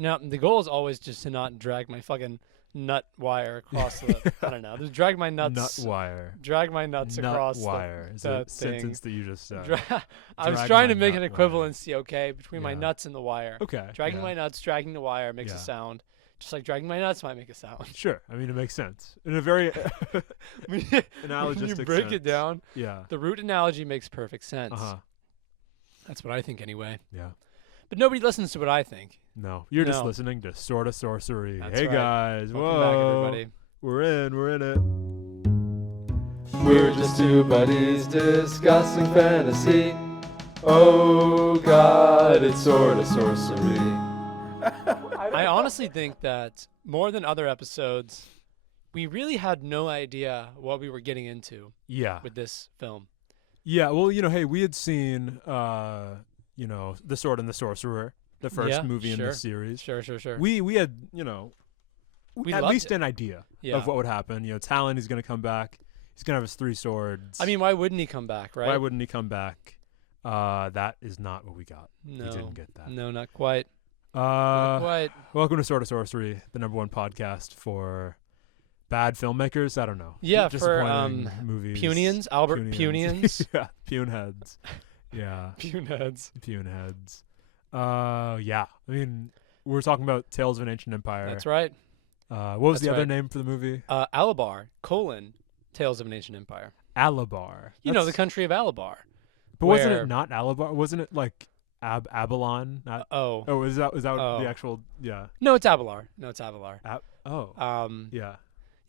No, the goal is always just to not drag my fucking nut wire across the. I don't know. Just drag my nuts. Nut wire. Drag my nuts Nut across wire is the a sentence that you just said. I was Drag trying my to make an nut wire. equivalency, okay, between my Yeah. nuts and the wire. Okay. Dragging yeah. my nuts, dragging the wire makes a Yeah. sound. Just like dragging my nuts might make a sound. Sure. I mean, it makes sense in a very When analogistic you break sense. it down, Yeah. the root analogy makes perfect sense. That's what I think anyway. Yeah. But nobody listens to what I think. No, you're just No. listening to Sorta Sorcery. That's Hey right. guys, Welcome back, everybody. We're in it. We're just two buddies discussing fantasy. Oh God, it's Sorta Sorcery. I honestly think that more than other episodes, we really had no idea what we were getting into Yeah. with this film. Yeah. Well, hey, we had seen, The Sword and the Sorcerer, the first Yeah, movie in sure. the series. Sure. We had, We at loved least it. an idea Yeah. of what would happen. Talon is going to come back. He's going to have his 3 swords. I mean, why wouldn't he come back, right? Why wouldn't he come back? That is not what we got. No. We didn't get that. No, not quite. Not quite. Welcome to Sorta Sorcery, the #1 podcast for bad filmmakers. I don't know. Yeah, for Disappointing movies. Punians, Albert Pyunians. Yeah, Pyun heads. Yeah, Punheads. Pyun heads. Yeah. I mean, we're talking about Tales of an Ancient Empire. That's right. What was That's the other right. name for the movie? Alabar, Tales of an Ancient Empire. Alabar. You know, the That's- country of Alabar. But wasn't where- it not Alabar? Wasn't it like Abalon? Not. Oh, is that Oh. the actual? Yeah. No, it's Abalar. Oh. Yeah.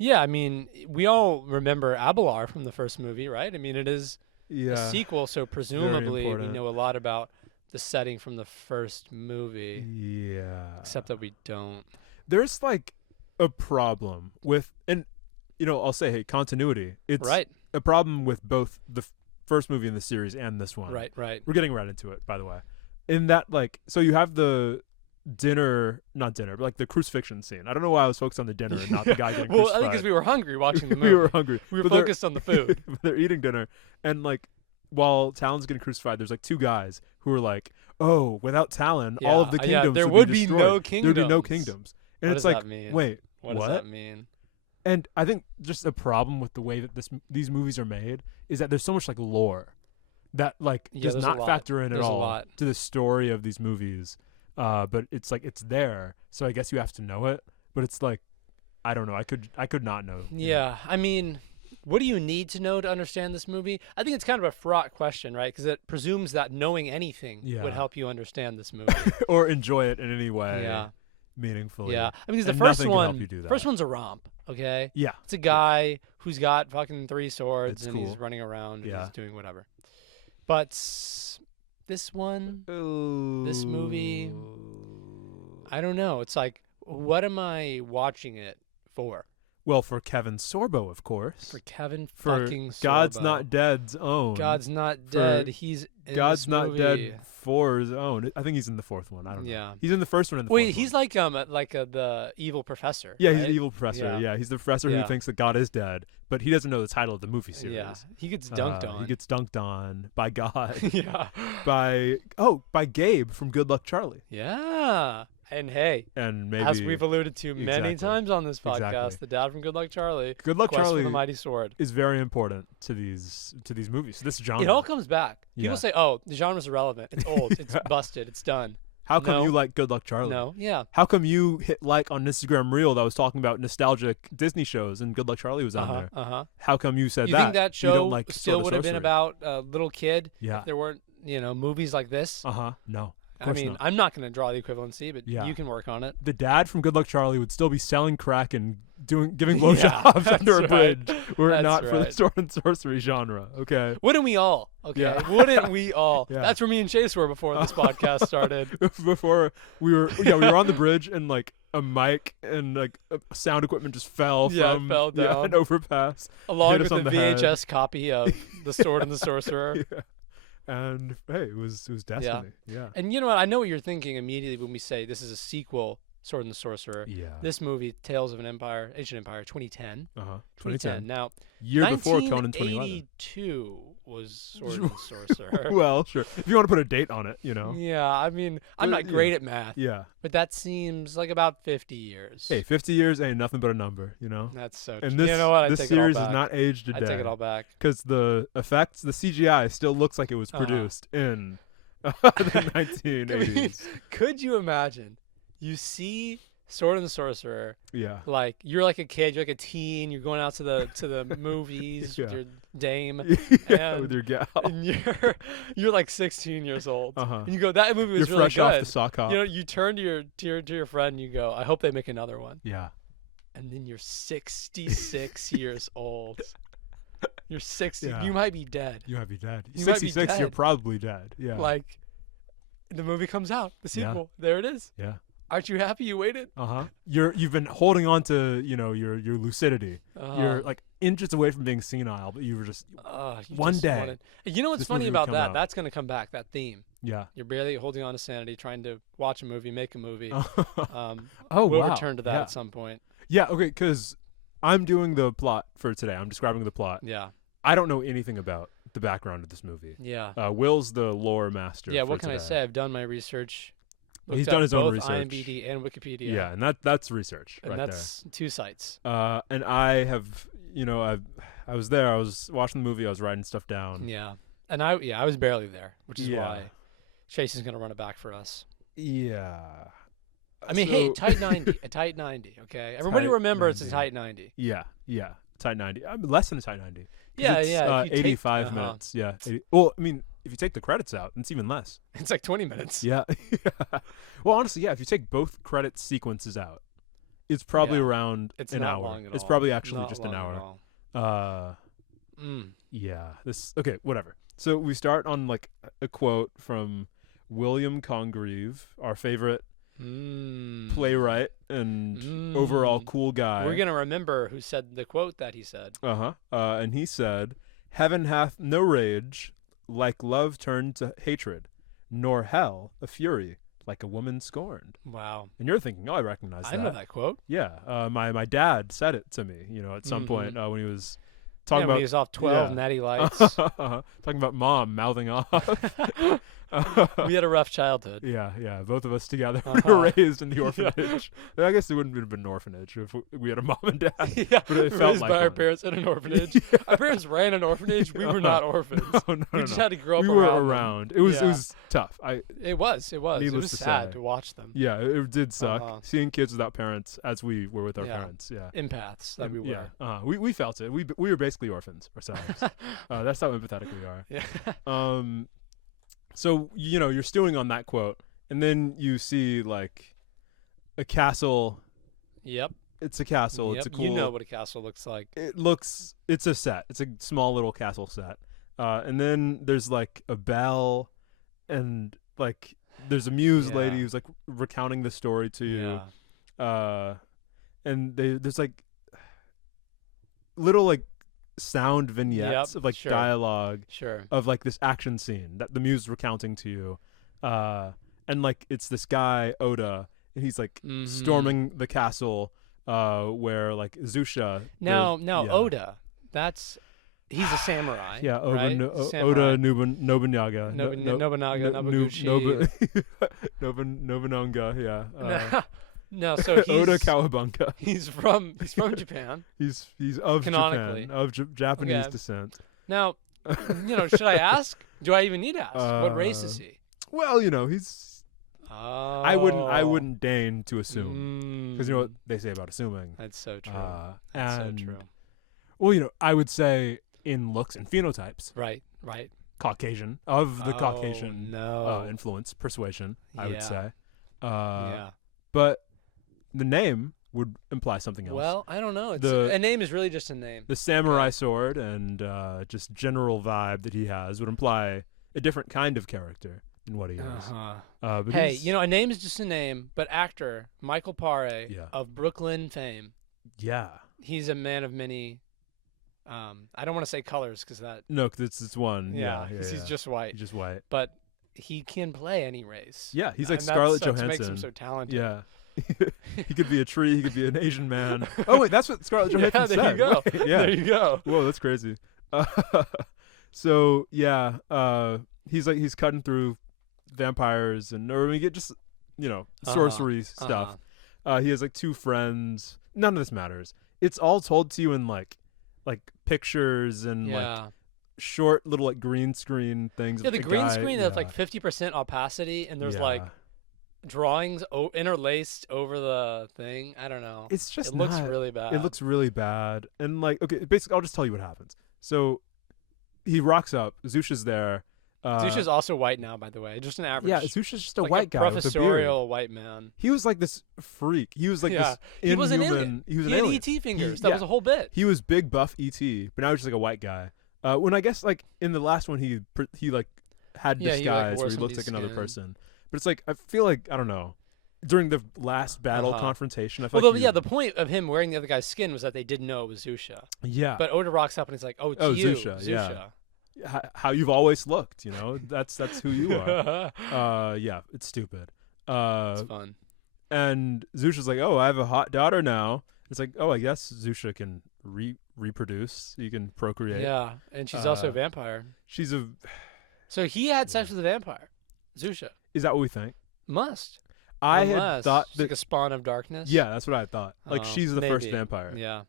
Yeah, I mean, we all remember Abalar from the first movie, right? I mean, it is Yeah. a sequel, so presumably we important. know a lot about the setting from the first movie, Yeah. except that we don't. There's like a problem with, and I'll say, hey, continuity. It's Right, a problem with both the first movie in the series and this one. right. We're getting right into it, by the way. In that, so you have the not dinner, but like the crucifixion scene. I don't know why I was focused on the dinner and not the guy getting Well, I crucified. think because we were hungry watching the movie. we were hungry. We were But they're- focused on the food. they're eating dinner, and while Talon's getting crucified, there's 2 guys who are like, "Oh, without Talon, all of the Yeah, kingdoms there would would be be destroyed. no There would be no kingdoms." kingdoms." And What it's does like, that mean? wait, What does that mean? And I think just a problem with the way that these movies are made is that there's so much lore that Yeah, does there's a not lot. factor in There's at a all lot. to the story of these movies. But it's it's there, so I guess you have to know it. But it's I don't know. I could not know. Yeah, I mean, what do you need to know to understand this movie? I think it's kind of a fraught question, right? Because it presumes that knowing anything Yeah. would help you understand this movie. or enjoy it in any way. Yeah. Meaningfully. Yeah, I mean, 'cause the And first nothing can help one, you do that. first one's a romp. Okay, Yeah. it's a guy who's got fucking 3 swords It's and cool. he's running around and Yeah. he's doing whatever. But this one, this movie, I don't know. It's what am I watching it for? Well, for Kevin Sorbo, of course. For Kevin For fucking Sorbo. God's Not Dead's own. God's Not For Dead. He's in God's this Not movie. Dead 4's own. I think he's in the 4th one. I don't know. Yeah. He's in the first one and the Wait, 4th he's one. the evil professor. Yeah, he's right? the evil professor. Yeah. Yeah, he's the professor Yeah. who thinks that God is dead, but he doesn't know the title of the movie series. Yeah, he gets dunked on. He gets dunked on by God. yeah. by Gabe from Good Luck Charlie. Yeah. And hey, And maybe as we've alluded to many Exactly. times on this podcast, Exactly. the dad from Good Luck Charlie, Good Luck Quest for Charlie the Mighty Sword. is very important to these movies. This genre. It all comes back. People Yeah. say, "Oh, the genre's irrelevant. It's old. It's busted. It's done." How come No. you like Good Luck Charlie? No. Yeah. How come you hit like on Instagram reel that was talking about nostalgic Disney shows and Good Luck Charlie was on there? How come you said You that? think that You don't show like still Sorta would have been Sorcery? about a little kid Yeah. if there weren't, movies like this? No. Of I course mean, not. I'm not going to draw the equivalency, but Yeah. you can work on it. The dad from Good Luck Charlie would still be selling crack and giving Yeah, blowjobs under a that's bridge right. were it That's not for the right. Sword and Sorcery genre. Okay. Wouldn't we all? Okay. Yeah. Wouldn't we all? Yeah. That's where me and Chase were before this podcast started. Before we were on the bridge and a mic and a sound equipment just fell Yeah, it from fell down. an overpass. Along Hit with us the on the head. VHS copy of The Sword and the Sorcerer. Yeah. And hey, it was destiny. Yeah. And you know what? I know what you're thinking immediately when we say this is a sequel Sword and the Sorcerer. Yeah. This movie, Tales of an Empire, Ancient Empire, 2010. 2010. Now, Year before Conan 2011. 1982 was Sword and the Sorcerer. Well, sure. If you want to put a date on it, you know. Yeah, I mean, I'm not great at math. Yeah. But that seems like about 50 years. Hey, 50 years ain't nothing but a number, you know. That's so And true. this, You know what? I this take it all series back. is not aged a I day. take it all back. Because the effects, the CGI still looks like it was produced in the 1980s. Could you imagine? You see Sword and the Sorcerer. Yeah. Like you're like a kid, you're like a teen, you're going out to the movies with Yeah. your dame, Yeah, and, with your gal. and you're like 16 years old, Uh-huh. and you go, that movie was You're really fresh good. off the sock hop. You know, you turn to your friend, and you go, I hope they make another one, Yeah. and then you're 66 years old. You're 60. Yeah. You might be dead. You might be dead. You might be 66, you're dead. probably dead. Yeah. Like the movie comes out, the Yeah. sequel. There it is. Yeah. Aren't you happy you waited? You've been holding on to, you know, your lucidity. You're Uh, like inches away from being senile, but you were just you one just day, wanted- You know what's this funny movie would about come that? out. That's going to come back, that theme. yeah. You're barely holding on to sanity, trying to watch a movie, make a movie. Oh We'll wow. return to that Yeah. at some point. Yeah, okay, because I'm doing the plot for today. I'm describing the plot. Yeah. I don't know anything about the background of this movie. Yeah. Will's the lore master. Yeah, for what can I today. say? I've done my research. He's Looked done up his own both research. IMDb and Wikipedia. Yeah, and that's research And right that's 2 sites. there. And I have, you know, I was there. I was watching the movie. I was writing stuff down. Yeah. And I was barely there, which is Yeah. why Chase is going to run it back for us. Yeah. I mean, hey, So- tight 90. A tight 90, okay? Everybody Tight remember it's a 90. tight 90. Yeah, tight 90. Less than a tight 90. 'Cause Yeah, it's, yeah. If you take- 85 minutes. Yeah. Well, I mean, if you take the credits out, it's even less. It's like 20 minutes. Yeah. Well, honestly, yeah. If you take both credit sequences out, it's probably Yeah. around It's an not hour. long at It's all. probably actually Not just an long at hour. all. Mm. Yeah. Okay. Whatever. So we start on like a quote from William Congreve, our favorite playwright and overall cool guy. We're going to remember who said the quote that he said. And he said, "Heaven hath no rage, like love turned to hatred, nor hell a fury, like a woman scorned." Wow. And you're thinking, oh, I recognize I know that quote. Yeah. My dad said it to me, you know, at some point when he was talking when about he was off 12 yeah. natty lights. talking about mom mouthing off. We had a rough childhood. Yeah. Both of us together Uh-huh. were raised in the orphanage. I guess it wouldn't have been an orphanage if we had a mom and dad. Yeah, But it felt raised like by our one. parents in an orphanage. Our parents ran an orphanage. We were not orphans. No, We just had to grow up we around were them. around. It was Yeah. tough. It was. It Needless was to sad say. to watch them. Yeah, it did suck Uh-huh. seeing kids without parents as we were with our Yeah. parents. Yeah, Empaths that we were. Yeah, we felt it. We were basically orphans ourselves. That's how empathetic we are. Yeah. So you know you're stewing on that quote, and then you see like a castle. Yep. It's a castle. Yep. It's a cool. You know what a castle looks like. It's a set. It's a small little castle set. And then there's like a bell, and like there's a muse lady Yeah. who's like recounting the story to you. Yeah. And there's like little like sound vignettes Yep, of like sure. dialogue Sure. of like this action scene that the muse is recounting to you. And like it's this guy Oda, and he's like Mhm. storming the castle where like Zusha. Now, yeah. Oda. He's a samurai. Yeah, right? Oda Samurai. Nobunaga. Nobunaga, No- Nobuguchi. Nobunaga, yeah. No, so he's Oda Kawabunga. he's from Japan. He's of Canonically. Japan, of Japanese Okay. descent. Now, should I ask? Do I even need to ask? What race is he? Well, you know, he's. Oh. I wouldn't deign to assume, because you know what they say about assuming. That's so true. That's so true. Well, you know, I would say in looks and phenotypes, Right. Caucasian of the Caucasian no. influence, persuasion. I would Yeah. say. Yeah. But the name would imply something else. Well, I don't know. The- A name is really just a name. The samurai sword and just general vibe that he has would imply a different kind of character than what he is. Uh-huh. But Hey, he's- a name is just a name, but actor Michael Paré Yeah. of Brooklyn fame. yeah, He's a man of many. I don't want to say colors because that. no, because it's one. Yeah, Yeah, because he's just white. he's just white. But he can play any race. Yeah, he's like And Scarlett that's what Johansson. makes him so talented. Yeah, He could be a tree. He could be an Asian man. Oh wait, that's what Scarlett Johansson said. There you go. Wait, yeah. There you go. Whoa, that's crazy. So yeah, he's cutting through vampires or we get just sorcery stuff. He has like 2 friends. None of this matters. It's all told to you in like pictures and like short little like green screen things. Yeah, the green screen that's like 50% opacity, and there's like drawings interlaced over the thing. I don't know. It's just it looks really bad. It looks really bad. And like, okay, basically, I'll just tell you what happens. So he rocks up. Zusha's there. Zusha's also white now, by the way. Just an average. Yeah, Zusha's just a like white guy with a beard. Professorial white man. He was like this freak. He was like this he was an inhuman. alien. He was an had alien. ET fingers. That was a whole bit. He was big buff ET, but now he's just like a white guy. When I guess like in the last one he like had disguise where he looks like another person. But it's like I feel like I don't know. During the last battle confrontation, I felt the point of him wearing the other guy's skin was that they didn't know it was Zusha. Yeah. But Oda rocks up and he's like, "Oh, it's you, Zusha. Yeah. How you've always looked, that's who you are." Yeah, it's stupid. It's fun. And Zusha's like, "Oh, I have a hot daughter now." It's like, "Oh, I guess Zusha can reproduce. You can procreate." Yeah, and she's also a vampire. So he had sex with a vampire, Zusha. Is that what we think? Must. I had thought that like a spawn of darkness. Yeah, that's what I thought. Like she's the first vampire. Yeah.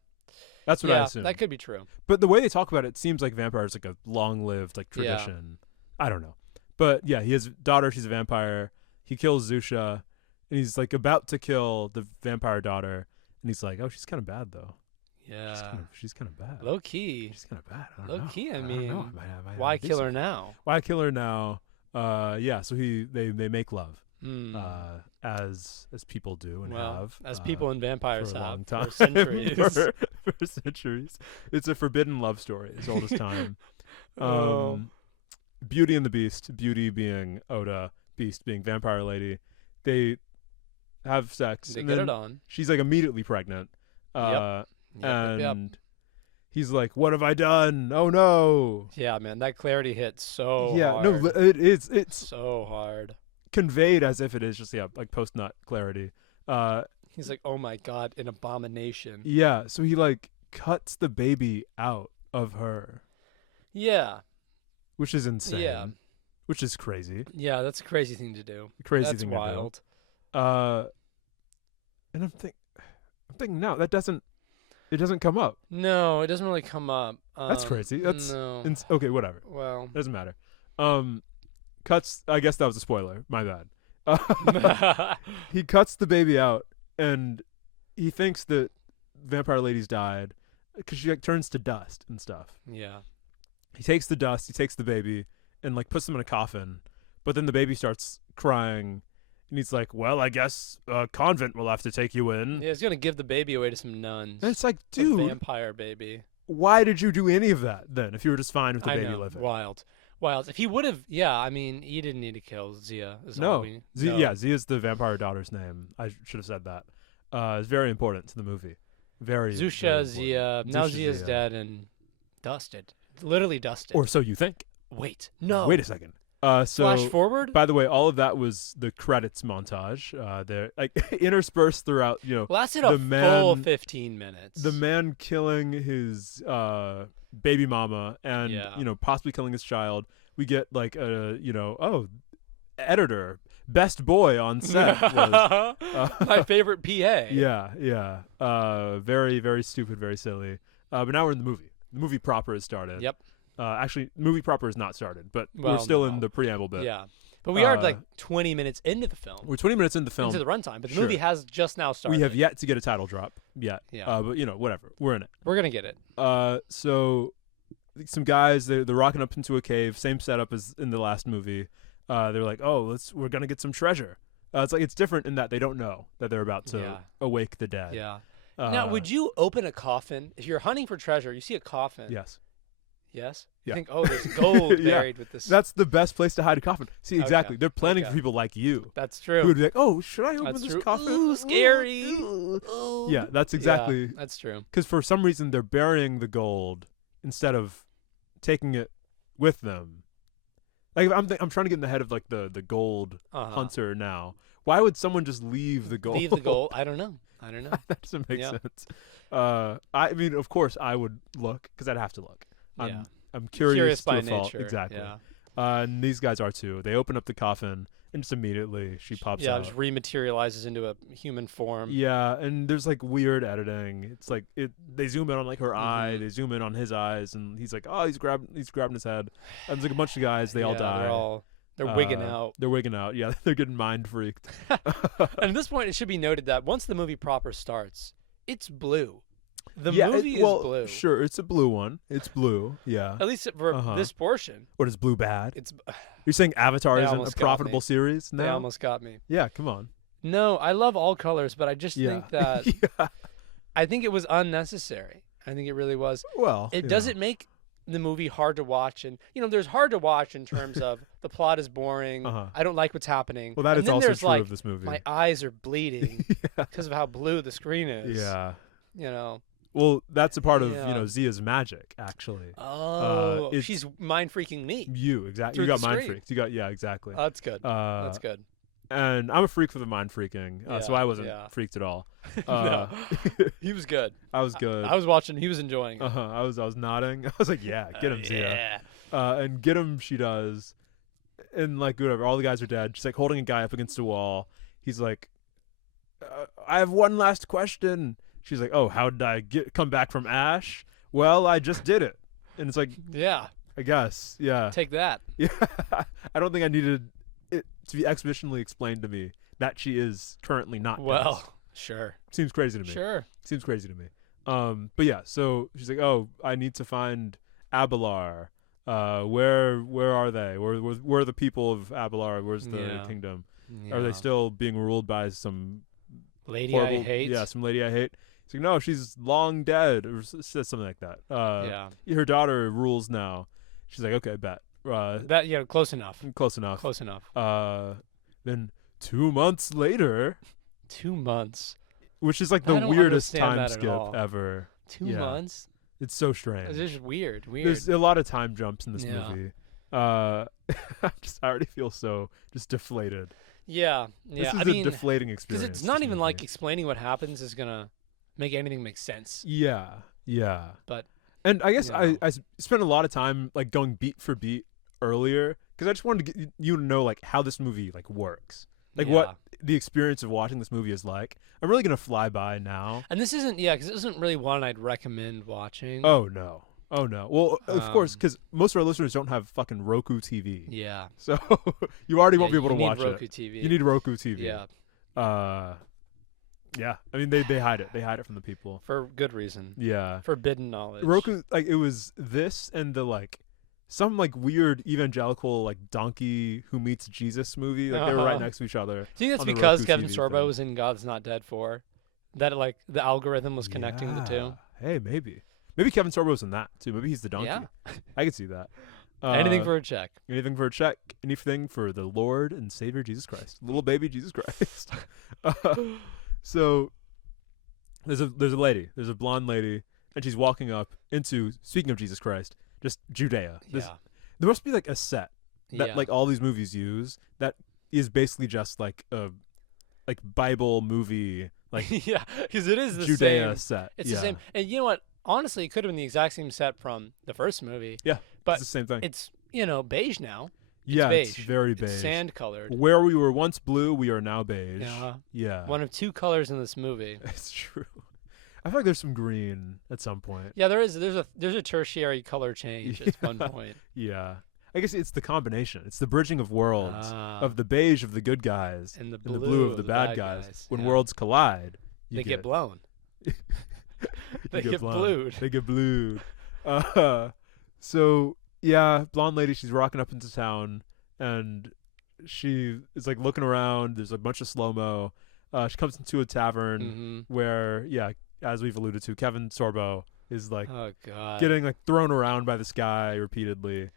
That's what I assumed. That could be true. But the way they talk about it seems like vampires like a long-lived like tradition. I don't know. But yeah, he has a daughter, she's a vampire. He kills Zusha and he's like about to kill the vampire daughter and he's like, "Oh, she's kind of bad though." Yeah. She's kind of bad. Low key. She's kind of bad. I don't know. Low key, I mean, why kill her now? Why kill her now? Yeah, so they make love. As people do and have as people and vampires for a have long time. for centuries. for centuries. It's a forbidden love story as old as time. Beauty and the Beast, Beauty being Oda, Beast being Vampire Lady, they have sex. They and get then it on. She's like immediately pregnant. Yep. He's like, "What have I done? Oh no!" Yeah, man, that clarity hits so hard. No, it's so hard. Conveyed as if it is just like post nut clarity. He's like, "Oh my god, an abomination." Yeah, so he like cuts the baby out of her. Yeah. Which is insane. Yeah. Which is crazy. Yeah, that's a crazy thing to do. That's wild. And I'm thinking now it doesn't come up. No, it doesn't really come up. That's crazy. That's no. Okay, whatever. Well, it doesn't matter. Cuts. I guess that was a spoiler. My bad. He cuts the baby out, and he thinks that Vampire Lady's died because she like turns to dust and stuff. Yeah. He takes the dust. He takes the baby and like puts them in a coffin, but then the baby starts crying, and he's like, "Well, I guess a convent will have to take you in." Yeah, he's gonna give the baby away to some nuns. And it's like, dude, a vampire baby. Why did you do any of that then? If you were just fine with the baby living, wild. If he would have, I mean, he didn't need to kill Zia. Zia's the vampire daughter's name. I should have said that. It's very important to the movie. Zusha, Zia. Now Zia's dead and dusted. Literally dusted. Or so you think. Wait, no. Wait a second. So flash forward. By the way, all of that was the credits montage. They're like interspersed throughout. Lasted a full 15 minutes. The man killing his baby mama and possibly killing his child. We get like editor, best boy on set. Was, my favorite PA. Yeah. Very, very stupid, very silly. But now we're in the movie. The movie proper has started. Yep. Actually, movie proper is not started, but we're still in the preamble bit. Yeah. But we are like 20 minutes into the film. We're 20 minutes into the film. Into the runtime, but the movie has just now started. We have yet to get a title drop yet. Yeah. But whatever. We're in it. We're going to get it. So some guys, they're rocking up into a cave, same setup as in the last movie. They're like, "Oh, we're going to get some treasure." It's different in that they don't know that they're about to awake the dead. Yeah. Now, would you open a coffin? If you're hunting for treasure, you see a coffin. Yes. Yes? Yeah. You think, oh, there's gold buried with this. That's the best place to hide a coffin. See, exactly. They're planning for people like you. That's true. Who would be like, "Oh, should I open this coffin? Ooh, scary. Ooh. Yeah, that's exactly. Yeah, that's true. Because for some reason, they're burying the gold instead of taking it with them. Like, I'm trying to get in the head of, like, the gold hunter now. Why would someone just leave the goal? Leave the goal. I don't know. That doesn't make Yeah. sense. I mean, of course, I would look because I'd have to look. Yeah. I'm curious by to a fault. nature. Exactly. Yeah. And these guys are too. They open up the coffin, and just immediately she pops Yeah, out. just rematerializes into a human form. Yeah, and there's like weird editing. It's like they zoom in on like her eye, they zoom in on his eyes, and he's like, oh, he's grabbing his head. And there's like a bunch of guys, they all die. They're wigging out. They're wigging out. Yeah, they're getting mind freaked. And at this point, it should be noted that once the movie proper starts, it's blue. The Yeah, movie is blue. Sure, it's a blue one. It's blue. Yeah. At least for this portion. What is blue bad? It's. You're saying Avatar They isn't a almost got profitable me. series They now? almost got me. Yeah, come on. No, I love all colors, but I just Yeah. think that Yeah. I think it was unnecessary. I think it really was. Well, It doesn't make the movie hard to watch, and there's hard to watch in terms of the plot is boring. I don't like what's happening. Well, that and is then also there's true like, of this movie. my eyes are bleeding Yeah. because of how blue the screen is. Yeah. Oh, Well, that's a part of Yeah. Zia's magic, actually. it's- she's mind freaking me. You exactly. Through You got the mind screen. freaked. You got exactly. That's good. That's good. And I'm a freak for the mind freaking, so Yeah, I wasn't yeah. freaked at all. No, he was good. I was good. I was watching. He was enjoying it. I was nodding. I was like, yeah, get him, Zia. Yeah. And get him. She does. And like whatever, all the guys are dead. She's like holding a guy up against a wall. He's like, I have one last question. She's like, oh, how did I come back from Ash? Well, I just did it. And it's like, Yeah. I guess, yeah. Take that. Yeah. I don't think I needed it to be expositionally explained to me that she is currently not dead. Well, sure. Seems crazy to me. Sure. Seems crazy to me. But yeah, so she's like, oh, I need to find Abelar. Where are they? Where are the people of Abelar? Where's the Yeah. kingdom? Yeah. Are they still being ruled by some Lady horrible, I hate? Yeah, some lady I hate. He's like, no, she's long dead, or says something like that. Yeah. Her daughter rules now. She's like, okay, bet. That close enough. Close enough. Close enough. Then 2 months later, 2 months. which is like I the don't weirdest understand time that at skip all. ever. 2 Yeah. months. It's so strange. It's just weird. There's a lot of time jumps in this Yeah. movie. I already feel so just deflated. Yeah. This Yeah. is I a mean, deflating because experience. it's not this even movie. like explaining what happens is gonna make anything make sense. Yeah. But And I guess Yeah. I spent a lot of time like going beat for beat earlier because I just wanted to get you to know like how this movie like works, like what the experience of watching this movie is like. I'm really gonna fly by now. And this isn't because it isn't really one I'd recommend watching. Oh no. Well, of course, Um, because most of our listeners don't have fucking Roku TV, Yeah. so you already won't Yeah, be able to you watch need Roku it. TV. You need Roku TV. Yeah. Yeah. I mean, they hide it. They hide it from the people. For good reason. Yeah. Forbidden knowledge. Roku, like it was this and the like some like weird evangelical like donkey who meets Jesus movie. Like they were right Uh-huh. next to each other. Do you think that's on the because Roku Kevin TV Sorbo thing. was in God's Not Dead 4? That like the algorithm was connecting the two? Yeah. Hey, maybe Kevin Sorbo was in that too. Maybe he's the donkey. Yeah. I could see that. Anything for a check. Anything for a check. Anything for the Lord and Savior Jesus Christ, little baby Jesus Christ. So there's a lady. There's a blonde lady, and she's walking up into. Speaking of Jesus Christ, just Judea. Yeah. There must be like a set that Yeah. like all these movies use that is basically just like a Bible movie like yeah, because it is the Judea same. set. It's yeah. the same. And you know what? Honestly, it could have been the exact same set from the first movie. Yeah, but it's the same thing. It's beige now. Yeah, beige. it's very beige. It's sand colored. Where we were once blue, we are now beige. Yeah. Yeah. One of two colors in this movie. It's true. I feel like there's some green at some point. Yeah, there is. There's a tertiary color change at one point. Yeah. I guess it's the combination. It's the bridging of worlds Ah. of the beige of the good guys And the and the blue of the bad guys. When yeah. worlds collide, you They get blown. you They get blown. blued. They get blued. So yeah, blonde lady. She's rocking up into town, and she is like looking around. There's a bunch of slow mo. She comes into a tavern Mm-hmm. where, yeah, as we've alluded to, Kevin Sorbo is like Oh god. getting like thrown around by this guy repeatedly.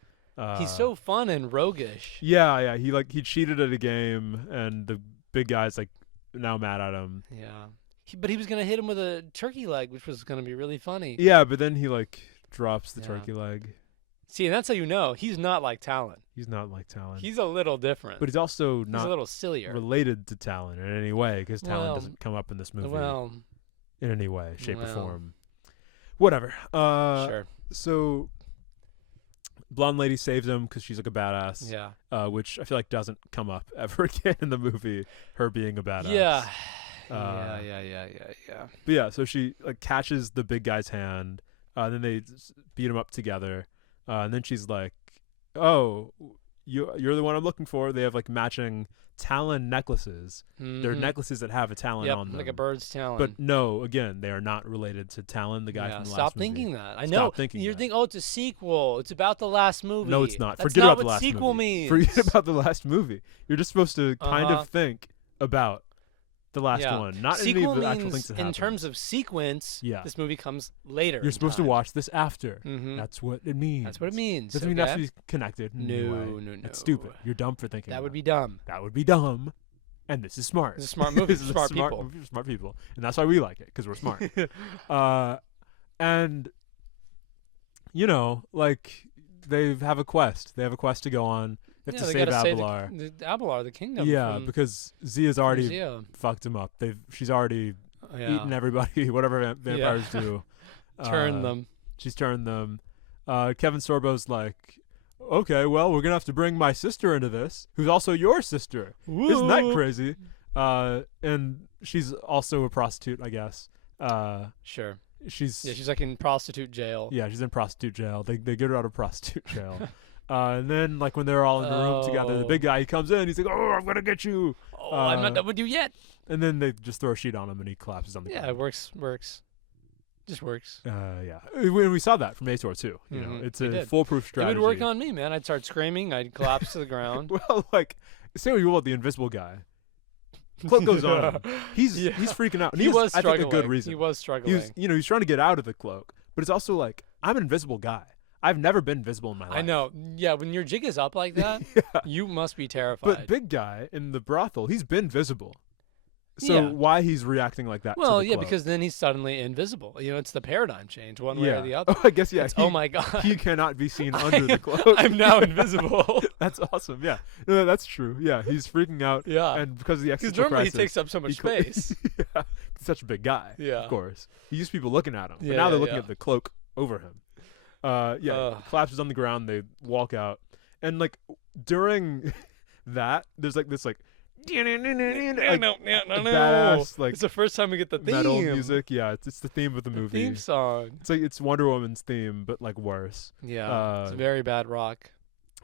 He's so fun and roguish. Yeah. He cheated at a game, and the big guy's like now mad at him. Yeah. But he was gonna hit him with a turkey leg, which was gonna be really funny. Yeah, but then he like drops the Yeah. turkey leg. See, and that's how you know he's not like Talon. He's not like Talon. He's a little different. But he's also he's not a little sillier. related to Talon in any way, because Talon Well, doesn't come up in this movie Well, in any way, shape, or well. form. Whatever. sure. So, blonde lady saves him because she's like a badass. Yeah. Which I feel like doesn't come up ever again in the movie. Her being a badass. Yeah. Uh, yeah. But yeah, so she like catches the big guy's hand. Then they beat him up together. And then she's like, "Oh, you're the one I'm looking for." They have like matching Talon necklaces. They're necklaces that have a Talon on them. like a bird's talon. But no, again, they are not related to Talon, the guy from the last stop movie. thinking that. I Stop know. thinking You're that. thinking, oh, it's a sequel. It's about the last movie. No, it's not. That's Forget not about the what last sequel movie. means. Forget about the last movie. You're just supposed to kind Uh-huh. of think about the last one, not sequel any of the actual means things that in happen. terms of sequence, Yeah. this movie comes later. You're supposed to in time. watch this after. Mhm. That's what it means. That's what it means. Doesn't mean it has okay? to be connected. In any way. No. That's stupid. You're dumb for thinking That would that. be dumb. That would be dumb. And this is smart. It's a smart movie This for is a smart people. movie for smart people, and that's why we like it, because we're smart. And like they have a quest. They have a quest to go on. They have to they save gotta Abelar. save the Abelar, the kingdom. Yeah, from, because Zia's already Zia. fucked him up. She's already Yeah. eaten everybody. Whatever vampires do. Turn them. She's turned them. Kevin Sorbo's like, okay, well, we're gonna have to bring my sister into this, who's also your sister. Isn't that Woo. crazy? And she's also a prostitute, I guess. Sure. She's Yeah, she's like in prostitute jail. yeah, she's in prostitute jail. They get her out of prostitute jail. And then like when they're all in the room together, the Oh. big guy he comes in. He's like, "Oh, I'm gonna get you!" Oh, I'm not done with you yet. And then they just throw a sheet on him, and he collapses on the Yeah, ground. it works. Just works. Yeah. We saw that from ASOR too. You know, Mhm, it's we a did. foolproof It strategy. would work on me, man. I'd start screaming. I'd collapse to the ground. Well, like, say what you will, the invisible guy. Cloak goes on him. He's Yeah. freaking out. And He was I think, struggling. a good reason. He was struggling. He's trying to get out of the cloak, but it's also like, I'm an invisible guy. I've never been invisible in my life. I know. Yeah, when your jig is up like that, Yeah. you must be terrified. But big guy in the brothel, he's been visible. So Yeah. why he's reacting like that? well, to the yeah, cloak? because then he's suddenly invisible. You know, it's the paradigm change, one way or the other. Oh, I guess yeah. It's, oh my god. He cannot be seen I under the am- cloak. I'm now invisible. That's awesome. Yeah, no, that's true. Yeah, he's freaking out. Yeah. and because of the Because existential normally he crisis, takes up so much space. yeah, he's such a big guy. Yeah. of course. He used people looking at him, but Yeah, now they're yeah, looking yeah. at the cloak over him. Collapses on the ground. They walk out, and like during that, there's like this like. Badass, like it's the first time we get the theme. metal music. Yeah, it's the theme of the movie. Theme song. It's like it's Wonder Woman's theme, but like worse. Yeah, it's very bad rock.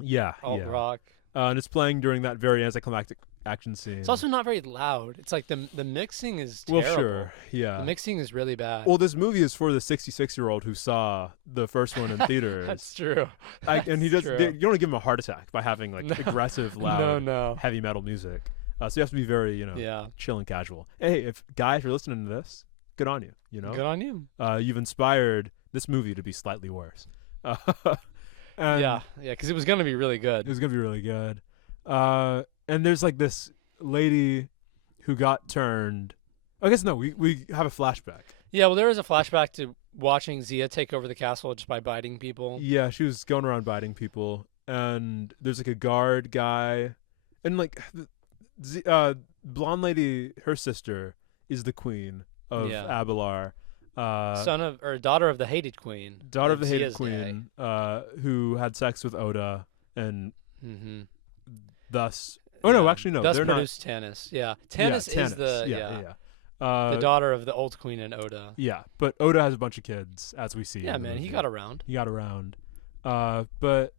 Yeah, Alt yeah. rock. And it's playing during that very anticlimactic action scene. It's also not very loud. It's like the mixing is terrible. well, sure, yeah. The mixing is really bad. Well, this movie is for the 66-year-old who saw the first one in theaters. That's true. And he does. true. You don't want to give him a heart attack by having like No. aggressive, loud, No. heavy metal music. So you have to be very, Yeah. chill and casual. Hey, if you're listening to this, good on you. You know, Good on you. you've inspired this movie to be slightly worse. And Yeah, because it was gonna be really good. it was gonna be really good. And there's like this lady who got turned. I guess no, we have a flashback. Yeah, well, there is a flashback to watching Zia take over the castle just by biting people. Yeah, she was going around biting people, and there's like a guard guy, and like blonde lady, her sister is the queen of Yeah. Abelar, Son of or daughter of the hated queen. daughter of like the hated Zia's queen, who had sex with Oda, and Mm-hmm. thus. Oh no, actually no, Thus they're not. produced Tanis. Yeah, Tanis is the yeah. the daughter of the old queen and Oda. Yeah, but Oda has a bunch of kids, as we see. Yeah, in the man, he movie. got around. He got around. But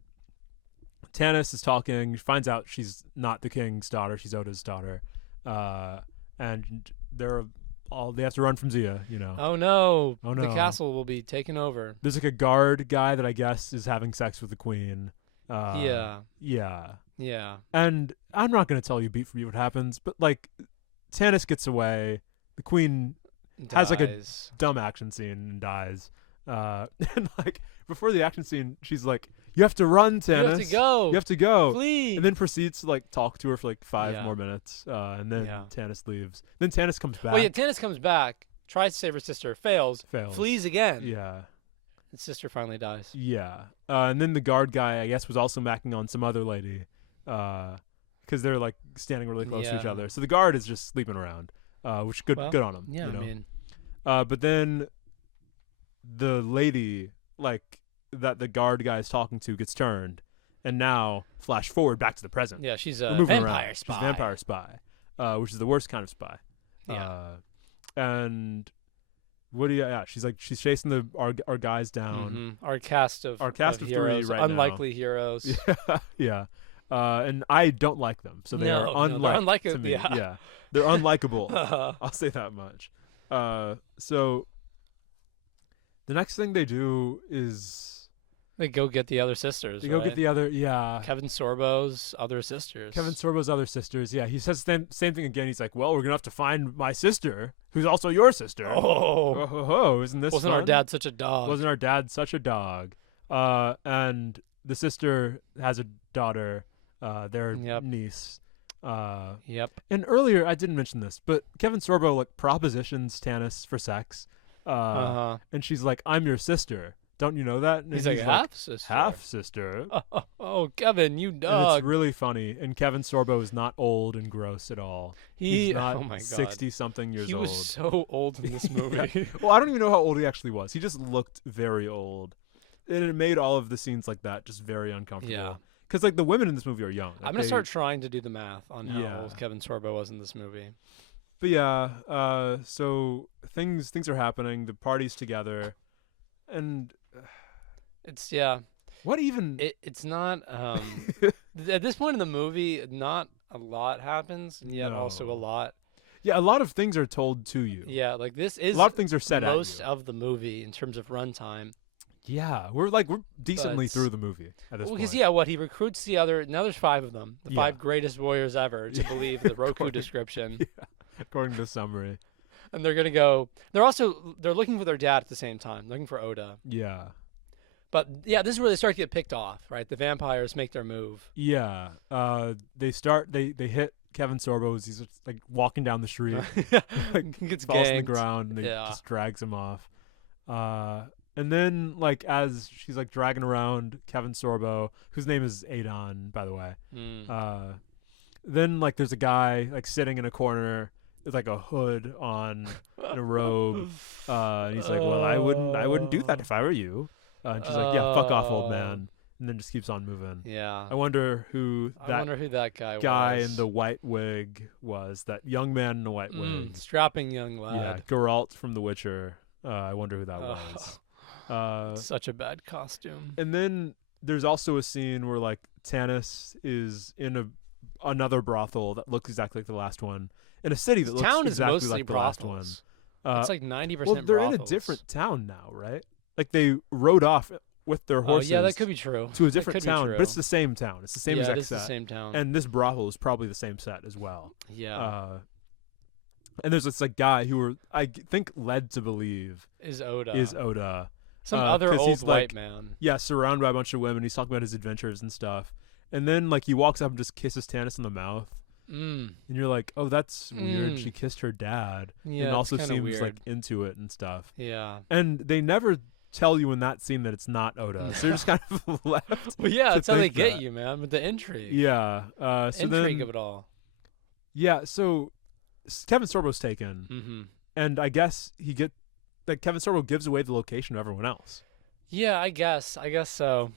Tanis is talking, finds out she's not the king's daughter, she's Oda's daughter. And they have to run from Zia, Oh no! Oh, The no. castle will be taken over. There's like a guard guy that I guess is having sex with the queen. Yeah. Yeah. And I'm not going to tell you beat for beat what happens, but like Tanis gets away. The queen has like a Dies. dumb action scene and dies. And like before the action scene, she's like, "You have to run, Tanis. You have to go. You have to go." Flee. And then proceeds to like talk to her for like 5 Yeah. more minutes, and then Yeah. Tanis leaves. Then Tanis comes back. Well, yeah, Tanis comes back, tries to save her sister, fails, Fails. flees again. Yeah. His sister finally dies. Yeah. And then the guard guy, I guess, was also macking on some other lady, because they're like standing really close to each Yeah. other. So the guard is just sleeping around, which good Well, on him. Yeah, you know? I mean, But then the lady, like that the guard guy is talking to, gets turned, and now flash forward back to the present. yeah, she's We're a moving vampire around. spy. She's a vampire spy, which is the worst kind of spy. Yeah. And what do you? Yeah, she's chasing our guys down. Our cast of heroes, three right now. unlikely heroes. Yeah, yeah. And I don't like them, so they No, are no, unlike they're unlike to it, me. yeah. They're unlikable. I'll say that much. So the next thing they do is They go get the other sisters. they go right? get the other. Yeah, Kevin Sorbo's other sisters. Kevin Sorbo's other sisters. Yeah, he says the same thing again. He's like, "Well, we're gonna have to find my sister, who's also your sister." Oh, Isn't this wasn't our fun? dad such a dog? Wasn't our dad such a dog? And the sister has a daughter, their Yep. niece. Yep. And earlier I didn't mention this, but Kevin Sorbo like propositions Tanis for sex. And she's like, "I'm your sister. Don't you know that?" And He's like half sister. half sister. Oh, Kevin, you And dog. it's really funny. And Kevin Sorbo is not old and gross at all. He's not oh my god, 60-something years he old. was so old in this movie. Well, I don't even know how old he actually was. He just looked very old. And it made all of the scenes like that just very uncomfortable. Yeah. Because like the women in this movie are young. Like, I'm gonna start trying to do the math on how Yeah. old Kevin Sorbo was in this movie. But yeah, so things are happening. The party's together, and It's what even? it's not at this point in the movie, not a lot happens, and yet also a No. lot. Yeah, a lot of things are told to you. Yeah, like this A is lot of things are said most at you. of the movie in terms of runtime. Yeah, we're decently But- through the movie at this Because point. he recruits the other. Now there's 5 of them, the Yeah. 5 greatest warriors ever, to believe the Roku According- description. According to the summary. And they're gonna go. They're looking for their dad at the same time. Looking for Oda. Yeah. But yeah, this is where they start to get picked off, right? The vampires make their move. Yeah. They hit Kevin Sorbo as he's just, like walking down the street. Like, Gets falls on the ganked. ground and they Yeah. just drags him off. And then like as she's like dragging around Kevin Sorbo, whose name is Adon, by the way. Mm. Then like there's a guy like sitting in a corner with like a hood on and a robe. And he's like, "Well, I wouldn't do that if I were you." And she's like, "Yeah, fuck off, old man." And then just keeps on moving. Yeah. I wonder who I that wonder who that guy guy was. in the white wig was. That young man in the white wig. Strapping young Yeah, lad. Geralt from The Witcher. I wonder who that was. Such a bad costume. And then there's also a scene where like Tanis is in another brothel that looks exactly like the last one in a city that This looks town is exactly mostly like the last one. brothels. It's like 90% well, they're in a brothels. different town now, right? Like they rode off with their Oh, horses. yeah, that could be true. to a That different could be town, true. but it's the same town. It's the same yeah, exact it is set. the same town. And this brothel is probably the same set as well. yeah. And there's this like guy who think led to believe Is Oda. is Oda. Some other 'cause old he's, white like, man. Yeah, surrounded by a bunch of women. He's talking about his adventures and stuff. And then like he walks up and just kisses Tanis in the mouth. Mm. And you're like, "Oh, that's weird. Mm. She kissed her dad." Yeah, and it's also kinda seems weird. like into it and stuff. Yeah. And they never tell you in that scene that it's not Oda. So you're just kind of left. Well, yeah, to that's how they think get that. you, man, with the intrigue. Yeah. So Intrigue then of it all. yeah, so Kevin Sorbo's taken. Mm-hmm. And I guess Kevin Sorbo gives away the location to everyone else. Yeah, I guess so.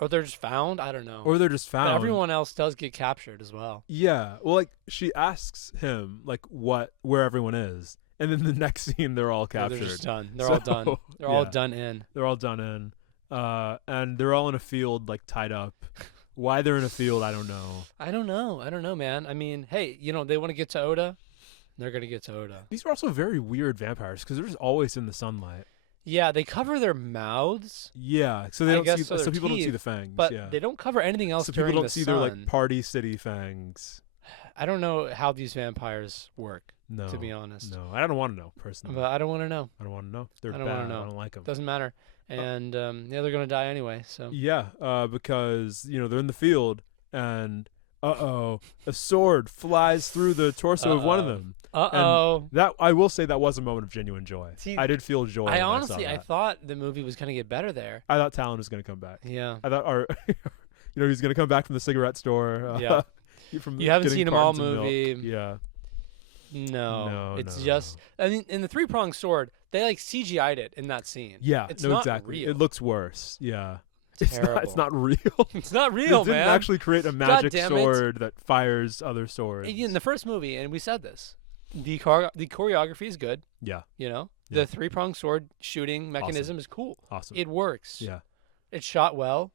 Or they're just found. I don't know. Or they're just But found. everyone else does get captured as well. Yeah. Well, like she asks him like where everyone is. And then the next scene they're all Yeah, captured. they're just done. They're all done. They're all yeah. done in. They're all done in. And they're all in a field like tied up. Why they're in a field, I don't know. I don't know, man. I mean, hey, they want to get to Oda. They're gonna get to Oda. These are also very weird vampires because they're just always in the sunlight. Yeah, they cover their mouths, Yeah, so they I don't guess see. so So their people don't see teeth, the fangs. but yeah. they don't cover anything else So people during don't the see sun. their like Party City fangs. I don't know how these vampires work, No. to be honest. No, I don't want to know personally. But I don't want to know. I don't want to know. They're I don't bad. wanna know. I don't like them. Doesn't matter. And yeah, they're gonna die anyway. So Yeah, because they're in the field and uh-oh, a sword flies through the torso of one of them. Uh-oh. And that, I will say, that was a moment of genuine joy. See, I did feel joy. I when saw honestly, I that. thought the movie was going to get better there. I thought Talon was going to come back. Yeah. I thought, he's going to come back from the cigarette store. Yeah. From You haven't getting seen them all cartons of milk. movie. Yeah. No, it's no, just. I mean, in the 3-pronged sword, they like CGI'd it in that scene. Yeah. It's no, not exactly. real. It looks worse. Yeah. Terrible. It's not real. It's not real, They didn't man. actually create a magic damn it. sword that fires other swords. In the first movie, and we said this, the choreography is good. Yeah. You know, Yeah. the 3-pronged sword shooting mechanism is cool. Awesome. It works. Yeah. It's shot well.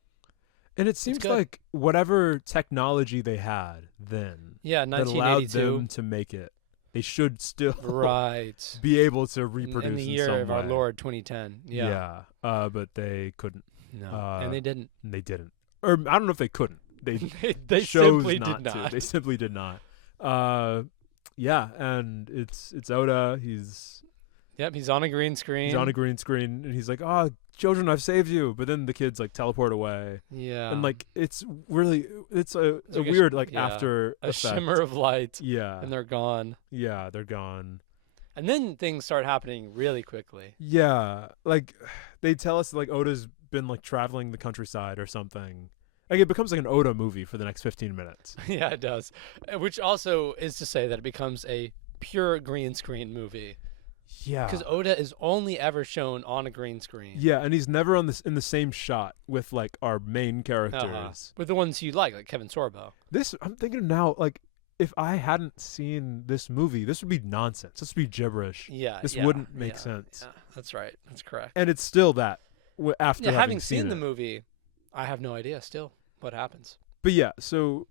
And it seems good. like whatever technology they had then Yeah, that allowed 1982. them to make it, they should still Right. be able to reproduce in the in year some of our way. Lord 2010. Yeah. But they couldn't. No. And they didn't. They didn't. Or I don't know if they couldn't. They they chose simply not did to. not. They simply did not. Yeah, and it's Oda. He's Yep, he's on a green screen. on a green screen, and he's like, "Oh, children, I've saved you." But then the kids like teleport away, Yeah. and like it's a like a weird like yeah, after a effect. shimmer of light, Yeah, and they're gone. yeah, they're gone. And then things start happening really quickly. Yeah, like they tell us like Oda's been like traveling the countryside or something. Like it becomes like an Oda movie for the next 15 minutes. Yeah, it does. Which also is to say that it becomes a pure green screen movie. Yeah. Because Oda is only ever shown on a green screen. Yeah, and he's never on this in the same shot with like our main characters. With the ones you like Kevin Sorbo. This I'm thinking now, like if I hadn't seen this movie, this would be nonsense. This would be gibberish. Yeah. This yeah, wouldn't make yeah, sense. Yeah, that's right. That's correct. And it's still that after Yeah, having seen seen the it. movie, I have no idea still what happens. But yeah, so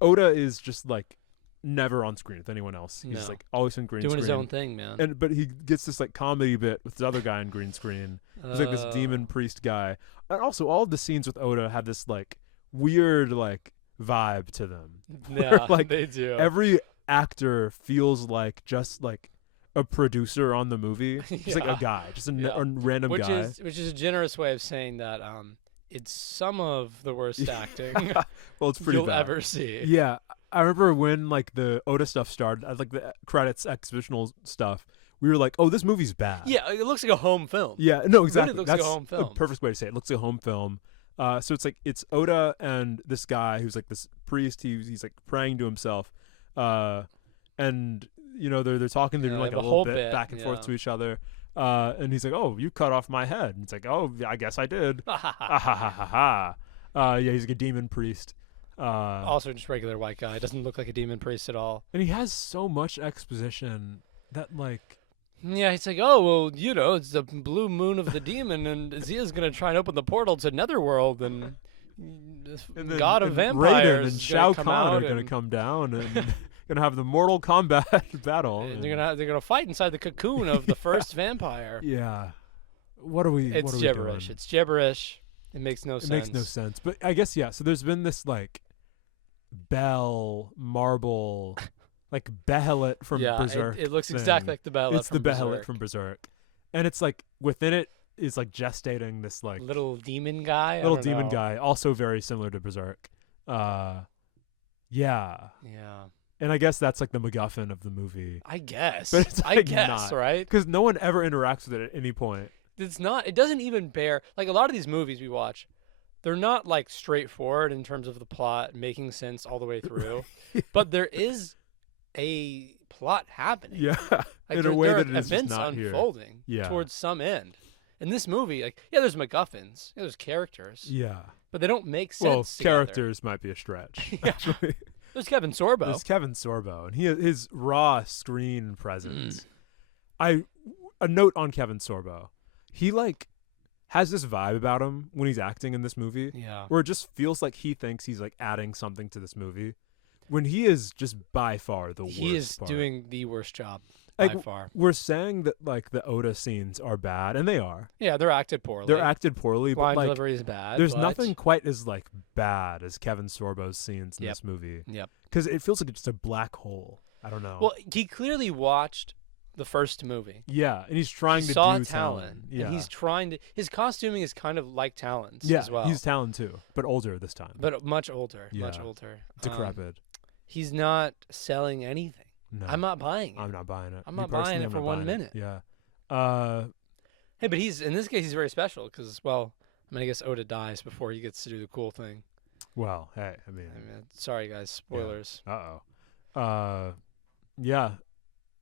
Oda is just like never on screen with anyone else. He's No. like always in green Doing screen. his own thing, man. And but he gets this like comedy bit with the other guy in green screen. He's like this demon priest guy. And also all of the scenes with Oda have this like weird like vibe to them. Yeah, like, they do. Every actor feels like just like a producer on the movie. Just like a Yeah. guy, just a Yeah. random which guy. Which is a generous way of saying that it's some of the worst acting Well, it's pretty you'll bad. ever see. Yeah, I remember when like the Oda stuff started, like the credits, exhibitional stuff. We were like, "Oh, this movie's bad." Yeah, it looks like a home film. Yeah, no, exactly. looks like a That's home film. the perfect way to say it. It looks like a home film. So it's like it's Oda and this guy who's like this priest. He's like praying to himself, and you know they're talking. They're doing like a the little whole bit bit, back and forth yeah. to each other. And he's like, "Oh, you cut off my head." And it's like, "Oh, yeah, I guess I did." Ah, ha ha ha ha. Yeah, he's like a demon priest. Also, just regular white guy. Doesn't look like a demon priest at all. And he has so much exposition that like Yeah, he's like, oh, well, you know, it's the blue moon of the demon, and Zia's going to try and open the portal to Netherworld, and then, God of and Vampires Raiden and is Shao gonna come Kahn out are going to and- come down and gonna have the Mortal Kombat battle. and and- they're gonna fight inside the cocoon of the first vampire. Yeah. What are we? It's what are gibberish. We doing? It's gibberish. It makes no It sense. makes no sense. But I guess yeah. So there's been this like bell marble, like Behelit from Yeah, Berserk. it looks thing. exactly like the Behelit It's from the Behelit Berserk. from Berserk, and it's like within it is like gestating this like Little demon guy. I little don't demon know. guy, also very similar to Berserk. Yeah. Yeah, And I guess that's like the MacGuffin of the movie. I guess. But it's, I like, guess, not. right? Because no one ever interacts with it at any point. It's not. It doesn't even bear. Like a lot of these movies we watch, they're not like straightforward in terms of the plot making sense all the way through. But there is a plot happening. Yeah. Like in a way there that are it is just events not here. unfolding Yeah. towards some end. In this movie, like there's MacGuffins, there's characters, Yeah. but they don't make Well, sense. together. characters might be a stretch. Yeah. Actually. There's Kevin Sorbo. There's Kevin Sorbo, and his raw screen presence. A note on Kevin Sorbo. He like has this vibe about him when he's acting in this movie, Yeah. where it just feels like he thinks he's like adding something to this movie, when he is just by far the worst. He is part. doing the worst job Like, by far. We're saying that like the Oda scenes are bad, and they are. Yeah, they're acted poorly. They're acted poorly, Line but like delivery is bad. there's but- nothing quite as like bad as Kevin Sorbo's scenes in Yep. this movie. Yep. Because it feels like it's just a black hole. I don't know. Well, he clearly watched the first movie. Yeah, and he's trying He to saw do Talon, Yeah, and he's trying to. His costuming is kind of like Talon's yeah, as well. he's Talon too, but older this time. but much older, Yeah. much older. Decrepit. He's not selling anything. No, I'm not buying it. I'm not buying it. I'm Me not buying personally, it I'm for not 1 buying minute. Yeah. Hey, but in this case, he's very special because, well, I mean, I guess Oda dies before he gets to do the cool thing. Well, hey, I mean, Sorry guys, spoilers. Yeah.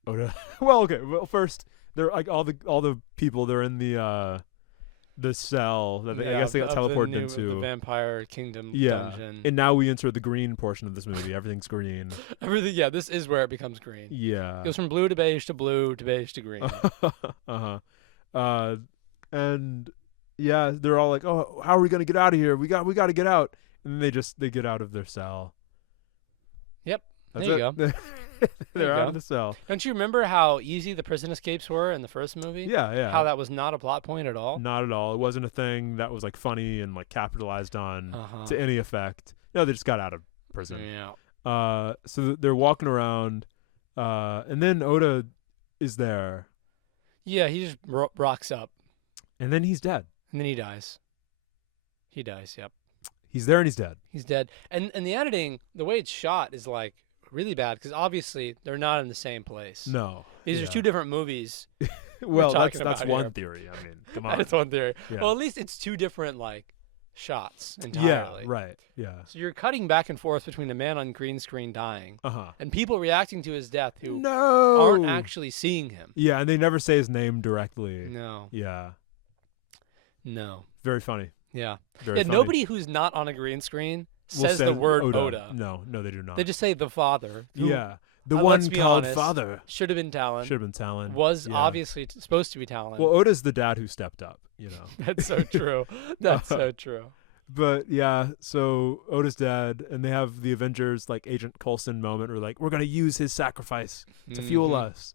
Oda. Well, okay. Well, first, they're like all the people. They're in the cell that I guess they got teleported into. The Vampire Kingdom Yeah. dungeon. And now we enter the green portion of this movie. Everything's green. Everything. Yeah, this is where it becomes green. Yeah. It goes from blue to beige to blue to beige to green. And yeah, they're all like, "Oh, how are we gonna get out of here? We got to get out." And then they get out of their cell. Yep. That's There you it. go. They're you out go. of the cell. Don't you remember how easy the prison escapes were in the first movie? Yeah. How that was not a plot point at all? Not at all. It wasn't a thing that was like funny and like capitalized on Uh-huh. to any effect. No, they just got out of prison. Yeah. So they're walking around, and then Oda is there, Yeah, he just rocks up, and then he's dead. and then he dies. He dies, yep. He's there and he's dead. He's dead. And the editing, the way it's shot is like really bad because obviously they're not in the same place. No. These are two different movies. Well, that's talking about one here. theory. I mean, come on. That's one theory. Yeah. Well, at least it's two different like shots entirely. Yeah, right. Yeah. So you're cutting back and forth between a man on green screen dying Uh-huh. and people reacting to his death who No. aren't actually seeing him. Yeah, and they never say his name directly. No. Yeah. No. Very funny. Yeah. Very funny. Nobody who's not on a green screen Will says say the word Oda. Oda. No, they do not. They just say the father. Who Yeah. The let's one be called honest, father. should have been Talon. Should have been Talon. Was Yeah. obviously supposed to be Talon. Well, Oda's the dad who stepped up, you know. That's so true. That's so true. But yeah, so Oda's dead, and they have the Avengers like Agent Coulson moment where like we're gonna use his sacrifice to fuel Mhm. us.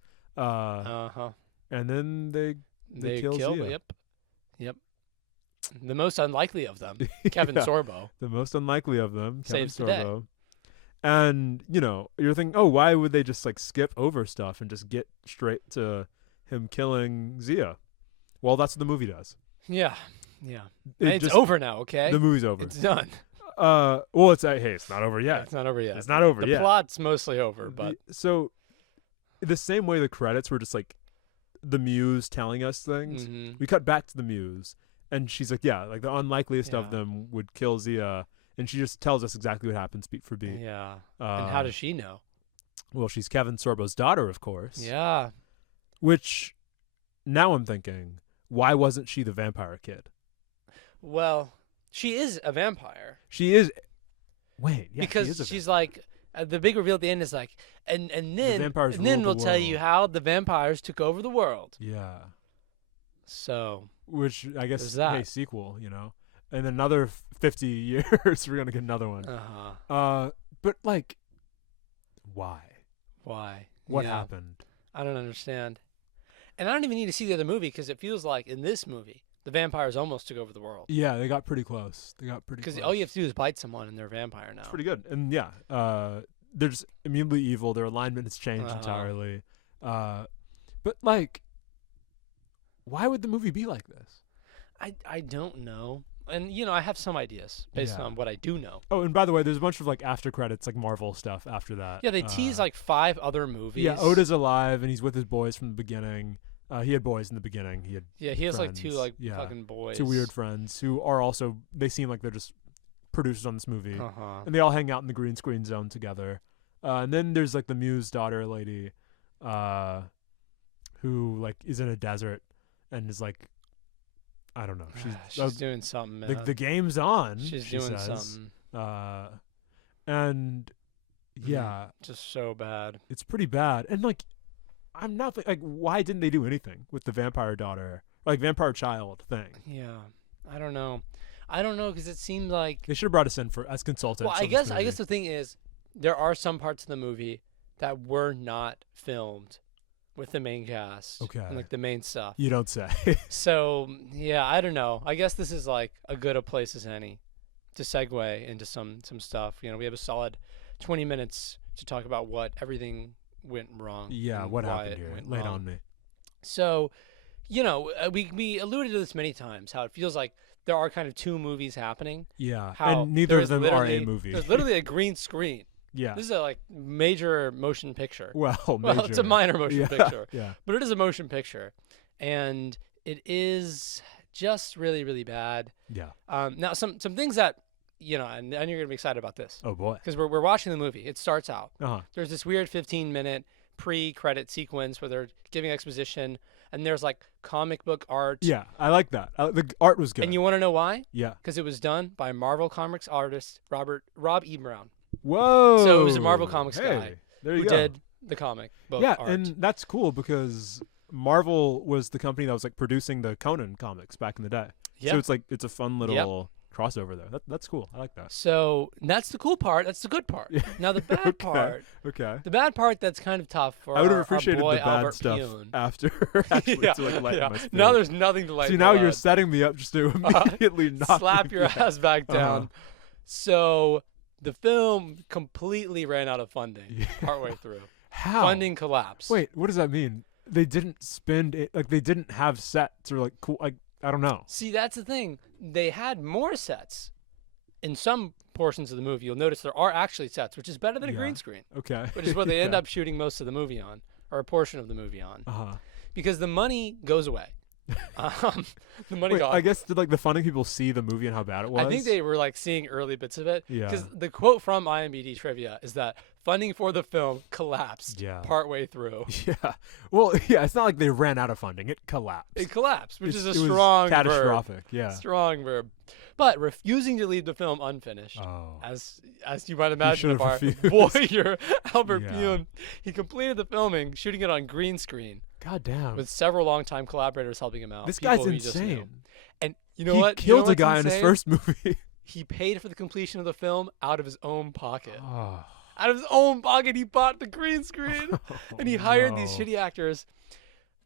And then they kill Zia. Yep. The most unlikely of them, Kevin Yeah. Sorbo. The most unlikely of them, Kevin Saves the day. Sorbo. And you're thinking, oh, why would they just like skip over stuff and just get straight to him killing Zia? Well, that's what the movie does. Yeah. And It it's just- over now, okay? The movie's over. It's done. Well, it's hey, it's not over yet. It's not over yet. It's not over the yet. plot's mostly over, but So, the same way the credits were just like the muse telling us things, Mhm. we cut back to the muse, and she's like, yeah, like the unlikeliest of Yeah. them would kill Zia, and she just tells us exactly what happens beat for beat. yeah. And how does she know? Well, she's Kevin Sorbo's daughter, of course. Yeah. Which, now I'm thinking, why wasn't she the vampire kid? Well, she is a vampire. She is. Wait, yeah, because she is a she's vampire. like the big reveal at the end is like and then vampires and then rule we'll the tell you world. how the vampires took over the world. Yeah. So Which I guess There's that. hey, sequel, in another 50 years we're gonna get another one. But like, why? why? What Yeah, happened? I don't understand. And I don't even need to see the other movie because it feels like in this movie the vampires almost took over the world. Yeah, they got pretty close. Because all you have to do is bite someone and they're a vampire now. It's pretty good, and yeah, they're just immediately evil. Their alignment has changed Uh-huh. entirely. But like, why would the movie be like this? I don't know. And I have some ideas based Yeah. on what I do know. Oh, and by the way, there's a bunch of like after credits, like Marvel stuff after that. Yeah, they tease like 5 other movies. Yeah, Oda's alive and he's with his boys from the beginning. He had boys in the beginning. He has like 2 friends. like Yeah. fucking boys. 2 weird friends who are also, they seem like they're just producers on this movie. Uh-huh. And they all hang out in the green screen zone together. And then there's like the Muse daughter lady who like is in a desert and is like, I don't know. She's doing something, man. the game's on. She's she doing says. something. And yeah, Just so bad. it's pretty bad. And like, I'm not like, why didn't they do anything with the vampire daughter, like vampire child thing? Yeah. I don't know because it seemed like They should have brought us in as consultants. well, I guess the thing is there are some parts of the movie that were not filmed with the main cast. Okay. And like the main stuff. You don't say. So, yeah, I don't know. I guess this is like a good a place as any to segue into some stuff. We have a solid 20 minutes to talk about what everything went wrong. Yeah, and what why happened it here? went Lay it wrong. on me. So, we alluded to this many times, how it feels like there are kind of two movies happening. Yeah, How and neither of there's them are a literally- movie. There's literally a green screen. Yeah. This is a like major motion picture. Well, Well, it's a major. minor motion Yeah, picture, Yeah. but it is a motion picture, and it is just really, really bad. Yeah. Now, some things that and you're gonna be excited about this Oh boy. because we're watching the movie. It starts out. Uh-huh. There's this weird 15-minute pre-credit sequence where they're giving exposition, and there's like comic book art. Yeah, I like that. The art was good. And you want to know why? Yeah. Because it was done by Marvel Comics artist Rob E. Brown, Whoa. So it was a Marvel Comics hey, guy there you who go. did the comic book Yeah, art. and that's cool because Marvel was the company that was like producing the Conan comics back in the day. Yeah. So it's like it's a fun little crossover there. That's cool. I like that. So that's the cool part. That's the good part. Now the bad part. Okay. The bad part that's kind of tough for I would have our appreciated boy the bad Albert stuff Pyun. after actually yeah, to like lighten yeah. my spirit. Now there's nothing to lighten See, now the you're load. setting me up just to immediately knock Slap me your down. ass back down. Uh-huh. So the film completely ran out of funding Yeah. partway through. How? Funding collapsed. Wait, what does that mean? They didn't spend it, like they didn't have sets or like cool. Like I don't know. See, that's the thing. They had more sets in some portions of the movie. You'll notice there are actually sets, which is better than a Yeah. green screen, Okay. which is what they end Yeah. up shooting most of the movie on, or a portion of the movie on, Uh-huh. because the money goes away. The money Wait, gone. I guess did like the funding people see the movie and how bad it was? I think they were like seeing early bits of it. Yeah. Because the quote from IMDb trivia is that funding for the film collapsed Yeah. partway through. Yeah. Well, yeah. It's not like they ran out of funding. It collapsed. It collapsed, which is a It was strong catastrophic. verb. Yeah. Strong verb. But refusing to leave the film unfinished. Oh. As you might imagine, should've of our refused. voyeur, Albert Yeah. Pyun, he completed the filming, shooting it on green screen, God damn. with several longtime collaborators helping him out. This people guy's he just knew. insane. And you know he what? killed a what's guy in his insane? first movie. He paid for the completion of the film out of his own pocket. Oh. Out of his own pocket, he bought the green screen, and he hired these no. shitty actors.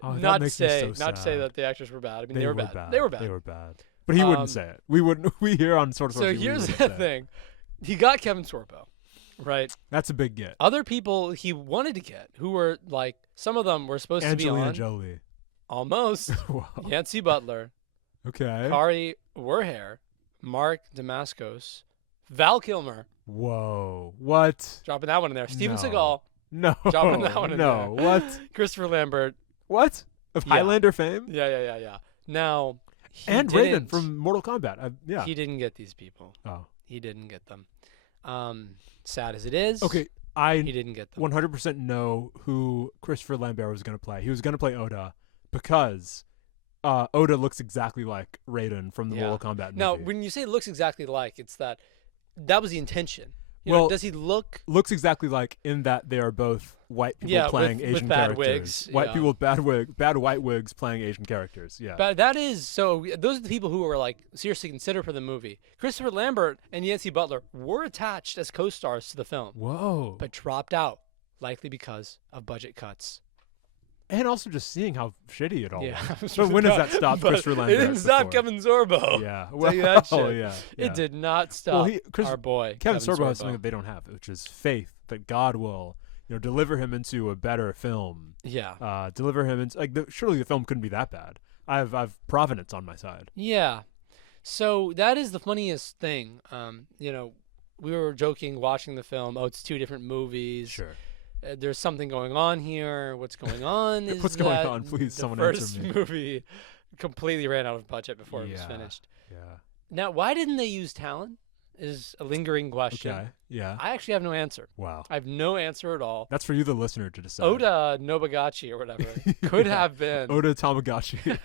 Oh, that not to makes me say, so not to say sad. that the actors were bad. I mean, They they were bad. They were bad. They were bad. But he wouldn't say it. We wouldn't. We here on Sorta So Sorcery, we here's wouldn't the say it. thing: he got Kevin Sorbo, right? That's a big get. Other people he wanted to get, who were like, some of them were supposed to be Angelina on, Jolie. almost. Whoa. Yancey Butler, Okay. Kari Warhair, Mark Damascos, Val Kilmer, Whoa. What? dropping that one in there. Steven No. Seagal, No. dropping that one in no. there. What? Christopher Lambert. What? Of Yeah. Highlander fame? Yeah. Now, he And didn't, Raiden from Mortal Kombat. Yeah. He didn't get these people. Oh. He didn't get them. Sad as it is. Okay. I He didn't get them. 100% know who Christopher Lambert was going to play. He was going to play Oda because Oda looks exactly like Raiden from the Yeah. Mortal Kombat movie. Now, when you say looks exactly like, it's that was the intention. You Well, know, does he look? looks exactly like in that they are both white people Yeah, playing with Asian bad characters. wigs, White yeah. people with bad white wigs playing Asian characters. Yeah. But that is so. Those are the people who were like seriously considered for the movie. Christopher Lambert and Yancey Butler were attached as co-stars to the film, Whoa. but dropped out, likely because of budget cuts. And also just seeing how shitty it all Yeah. was. But when does that stop But Christopher Lambert? It didn't stop before? Kevin Sorbo. Yeah. Tell Well, you that shit. yeah. It did not stop our boy Kevin Sorbo has something that they don't have, which is faith that God will, deliver him into a better film. Yeah. Deliver him into surely the film couldn't be that bad. I've Providence on my side. Yeah. So that is the funniest thing. We were joking watching the film. Oh, it's two different movies. Sure. There's something going on here. What's going on is What's going that on? Please, the someone first answer me. movie completely ran out of budget before it was Yeah. finished. Yeah. Now, why didn't they use Talon? Is a lingering question. Okay. Yeah. I actually have no answer. Wow. I have no answer at all. That's for you, the listener, to decide. Oda Nobagachi or whatever could Yeah. have been. Oda Tamagotchi.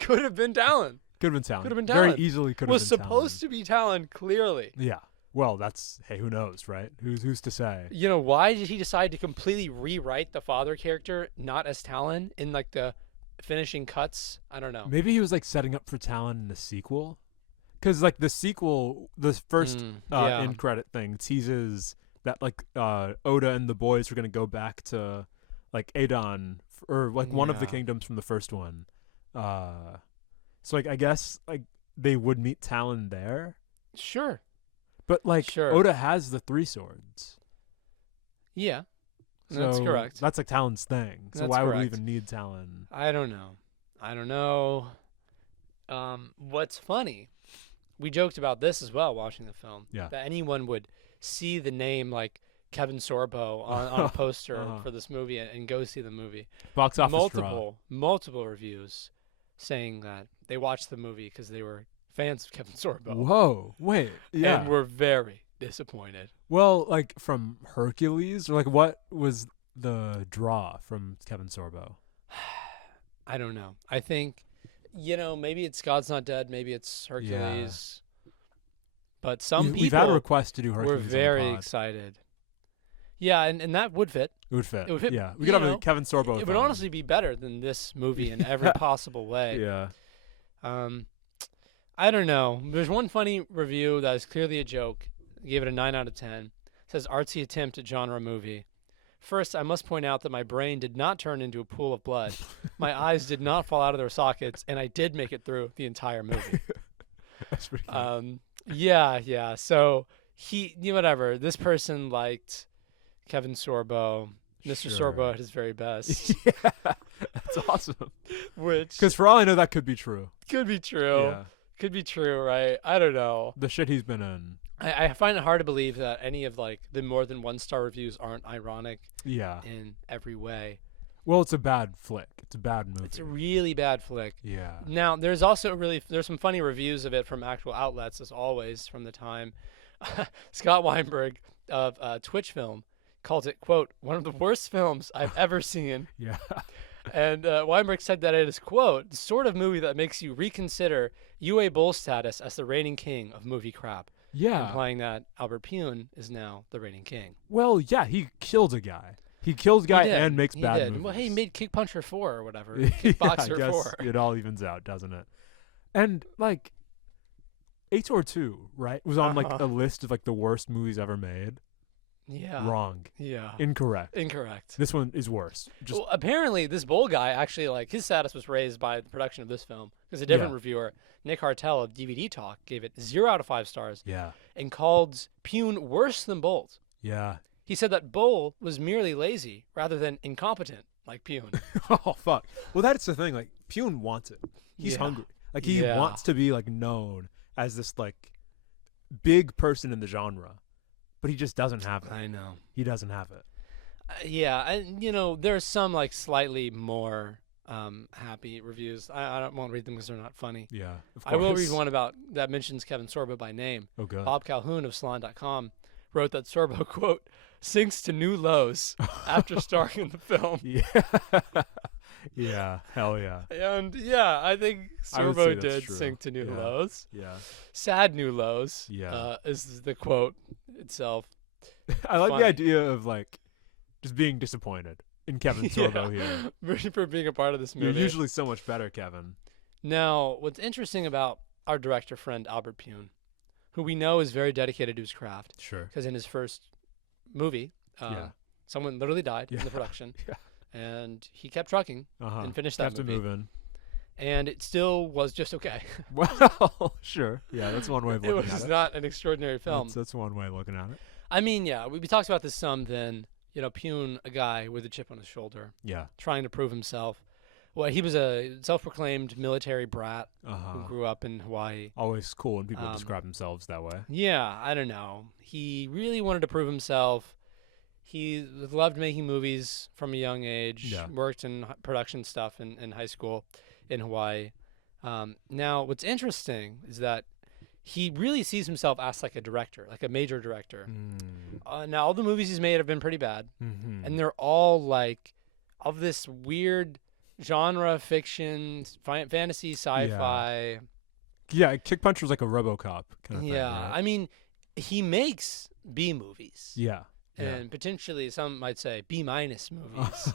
Could have been Talon. Could have been Talon. Could have been Very Talon. easily could have been Was supposed to be Talon, clearly. Yeah. Well, that's who knows, right? Who's to say? Why did he decide to completely rewrite the father character not as Talon in like the finishing cuts? I don't know. Maybe he was like setting up for Talon in the sequel, because like the sequel, the first yeah. end credit thing teases that like Oda and the boys are gonna go back to like Adon or like one of the Yeah. kingdoms from the first one. So like I guess like they would meet Talon there, Sure. but like Sure. Oda has the three swords. Yeah. So That's correct. That's like Talon's thing. So That's why would we correct. even need Talon? I don't know. What's funny, we joked about this as well watching the film. Yeah. That anyone would see the name like Kevin Sorbo on a poster for this movie and go see the movie. Box office draw. Multiple reviews saying that they watched the movie because they were fans of Kevin Sorbo. Whoa. Wait. Yeah. And were very disappointed. Well, like from Hercules, or like what was the draw from Kevin Sorbo? I don't know. I think, maybe it's God's Not Dead. Maybe it's Hercules. Yeah. But some people we've had a request to do Hercules. Were very excited. Yeah, and that would fit. It would fit. It would fit. Yeah, we could have a Kevin Sorbo. It would honestly be better than this movie in every possible way. Yeah. I don't know. There's one funny review that is clearly a joke. Gave it a 9 out of 10. It says artsy attempt at genre movie. First, I must point out that my brain did not turn into a pool of blood. My eyes did not fall out of their sockets, and I did make it through the entire movie. That's pretty funny. Yeah. So whatever. This person liked Kevin Sorbo. Mr. Sorbo at his very best. Yeah, that's awesome. Because for all I know, that could be true. Could be true. Yeah. Could be true, right? I don't know. The shit he's been in. I find it hard to believe that any of like the more than 1-star reviews aren't ironic. Yeah. In every way. Well, it's a bad flick. It's a bad movie. It's a really bad flick. Yeah. Now, there's also there's some funny reviews of it from actual outlets, as always, from the time. Scott Weinberg of Twitch Film called it, quote, one of the worst films I've ever seen. Yeah. And Weinberg said that it is, quote, the sort of movie that makes you reconsider UA Bull status as the reigning king of movie crap. Yeah. Implying that Albert Pyun is now the reigning king. Well, yeah, he killed a guy. He kills a guy and makes bad movies. Well, hey, he made Kick Puncher 4 or whatever. Kickboxer I guess 4. It all evens out, doesn't it? And, like, Aitor 2, right, was on, like, a list of, like, the worst movies ever made. Yeah. Wrong. Yeah. Incorrect. This one is worse. Well, apparently, this Bull guy actually, like, his status was raised by the production of this film. Because a different reviewer, Nick Hartel of DVD Talk, gave it 0 out of 5 stars. Yeah. And called Pyun worse than Bolt. Yeah. He said that Bull was merely lazy rather than incompetent, like Pyun. Oh, fuck. Well, that's the thing. Like, Pyun wants it. He's hungry. Like, he wants to be, like, known as this, like, big person in the genre. But he just doesn't have it. I know. He doesn't have it. And, there's some, like, slightly more happy reviews. I don't want to read them because they're not funny. Yeah, of course. I will read one that mentions Kevin Sorbo by name. Oh, good. Bob Calhoun of Salon.com wrote that Sorbo, quote, sinks to new lows after starring in the film. Yeah. Yeah, hell yeah. And, I think Sorbo did sink to new lows. Yeah. Sad new lows. Yeah. Is the quote itself. I like the idea of, like, just being disappointed in Kevin Sorbo here. For being a part of this movie. You're usually so much better, Kevin. Now, what's interesting about our director friend, Albert Pyun, who we know is very dedicated to his craft. Sure. Because in his first movie, someone literally died in the production. Yeah. And he kept trucking and finished that movie. Kept moving. And it still was just okay. Well, sure. Yeah, that's one way of looking at it. It was not an extraordinary film. That's one way of looking at it. I mean, we talked about this some then. Pyun, a guy with a chip on his shoulder. Yeah. Trying to prove himself. Well, he was a self-proclaimed military brat who grew up in Hawaii. Always cool when people describe themselves that way. Yeah, I don't know. He really wanted to prove himself. He loved making movies from a young age. Yeah. Worked in production stuff in high school in Hawaii. Now, what's interesting is that he really sees himself as like a director, like a major director. Now, all the movies he's made have been pretty bad. Mm-hmm. And they're all like of this weird genre fiction, fantasy, sci-fi. Yeah, Kick Puncher was like a RoboCop kind of thing. Yeah, right? I mean, he makes B movies. Yeah. And potentially, some might say B- movies.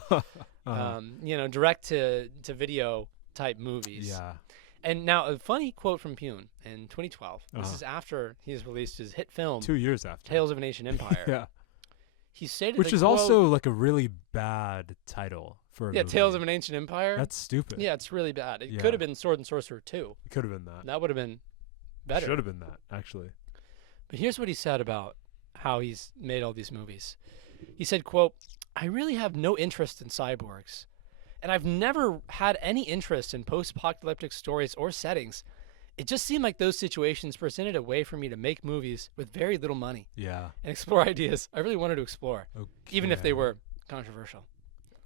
Direct to video type movies. Yeah. And now a funny quote from Pyun in 2012. This is after he has released his hit film 2 years after Tales of an Ancient Empire. Yeah. He stated, which is also like a really bad title for a movie. Tales of an Ancient Empire. That's stupid. Yeah, it's really bad. It could have been Sword and Sorcerer 2. It could have been that. That would have been better. Should have been that, actually. But here's what he said about how he's made all these movies. He said, quote, I really have no interest in cyborgs. And I've never had any interest in post-apocalyptic stories or settings. It just seemed like those situations presented a way for me to make movies with very little money Yeah. and explore ideas I really wanted to explore, even if they were controversial.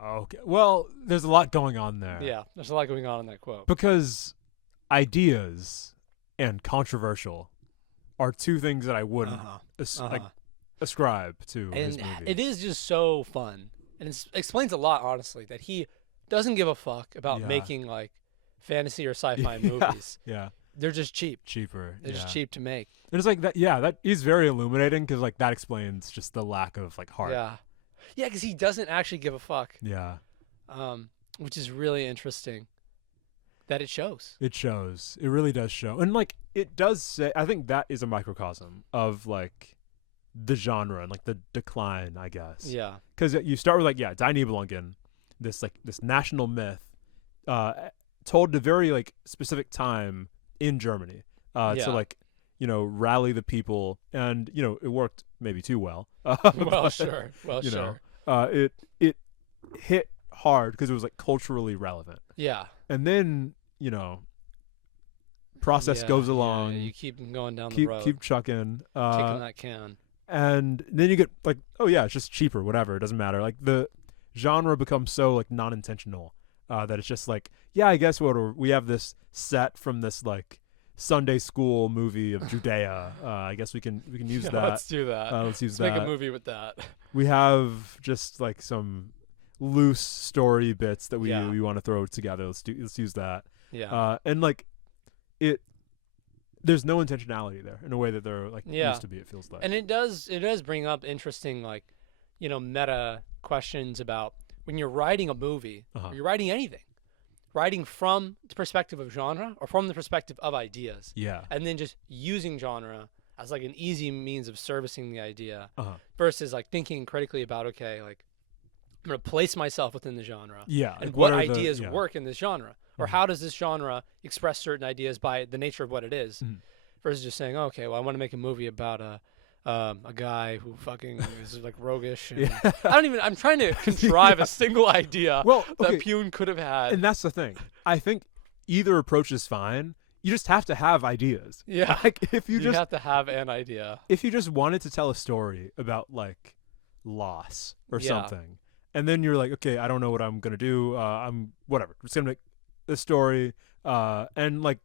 Okay. Well, there's a lot going on there. Yeah, there's a lot going on in that quote. Because ideas and controversial are two things that I wouldn't like, ascribe to his And movies. it is just so fun. And it explains a lot, honestly, that he doesn't give a fuck about making like fantasy or sci-fi movies. Yeah. They're just cheap. Cheaper. They're just cheap to make. And it's like that. Yeah, that is very illuminating because like that explains just the lack of like heart. Yeah. Yeah, because he doesn't actually give a fuck. Yeah. Which is really interesting. That it shows. It shows. It really does show. And like it does say, I think that is a microcosm of like the genre and like the decline, I guess. Yeah. Because you start with like Die Nibelungen, this national myth, told at a very like specific time in Germany, to like rally the people, and it worked maybe too well. Well, sure. Well, sure. It hit hard because it was like culturally relevant. Yeah. And then process goes along. Yeah, you keep going down the road. Keep chucking. Kicking that can. And then you get like, oh yeah, it's just cheaper, whatever. It doesn't matter. Like the genre becomes so like non-intentional that it's just like, yeah, I guess we have this set from this like Sunday school movie of Judea. I guess we can use that. Let's do that. Let's make a movie with that. We have just like some loose story bits that we want to throw together. Let's use that. Yeah. And like there's no intentionality there in a way that there like used to be, it feels like. And it does bring up interesting like meta questions about when you're writing a movie or you're writing anything, writing from the perspective of genre or from the perspective of ideas. Yeah. And then just using genre as like an easy means of servicing the idea versus like thinking critically about, okay, like I'm going to place myself within the genre. Yeah. And like what ideas work in this genre? Or Mm-hmm. how does this genre express certain ideas by the nature of what it is? Mm-hmm. Versus just saying, okay, well, I want to make a movie about a guy who fucking is like roguish. And I'm trying to contrive a single idea that Pyun could have had. And that's the thing. I think either approach is fine. You just have to have ideas. Yeah. Like if you have to have an idea. If you just wanted to tell a story about like loss or something, and then you're like, okay, I don't know what I'm gonna do. I'm whatever. I'm just gonna make this story, and like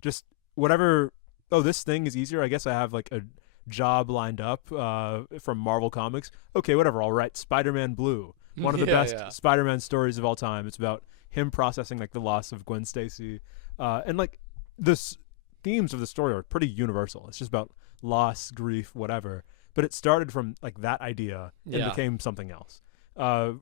just whatever. Oh, this thing is easier. I guess I have like a job lined up from Marvel Comics. Okay, whatever. I'll write Spider-Man Blue, one of the best Spider-Man stories of all time. It's about him processing like the loss of Gwen Stacy, and like the themes of the story are pretty universal. It's just about loss, grief, whatever. But it started from like that idea and became something else.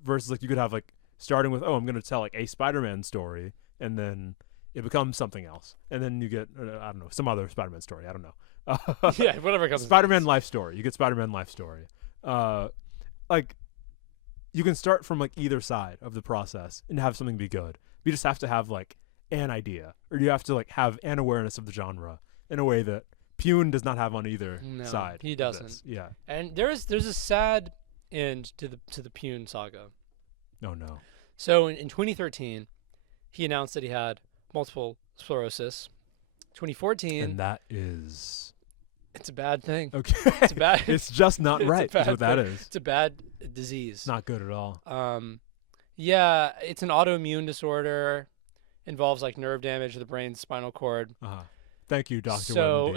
Versus like you could have like starting with, I'm going to tell like a Spider-Man story, and then it becomes something else, and then you get I don't know, some other Spider-Man story. I don't know. Whatever comes. Spider-Man life story. You get Spider-Man life story. Like you can start from like either side of the process and have something be good. You just have to have like an idea, or you have to like have an awareness of the genre in a way that Pyun does not have on either side. He doesn't. Yeah. And there's a sad end to the Pyun saga. Oh no. So in 2013, he announced that he had multiple sclerosis. 2014. And that is. It's a bad thing. Okay. It's bad. It's just not right. That's what that is. It's a bad disease. It's not good at all. Yeah, it's an autoimmune disorder. Involves like nerve damage to the brain, spinal cord. Thank you, Dr. So,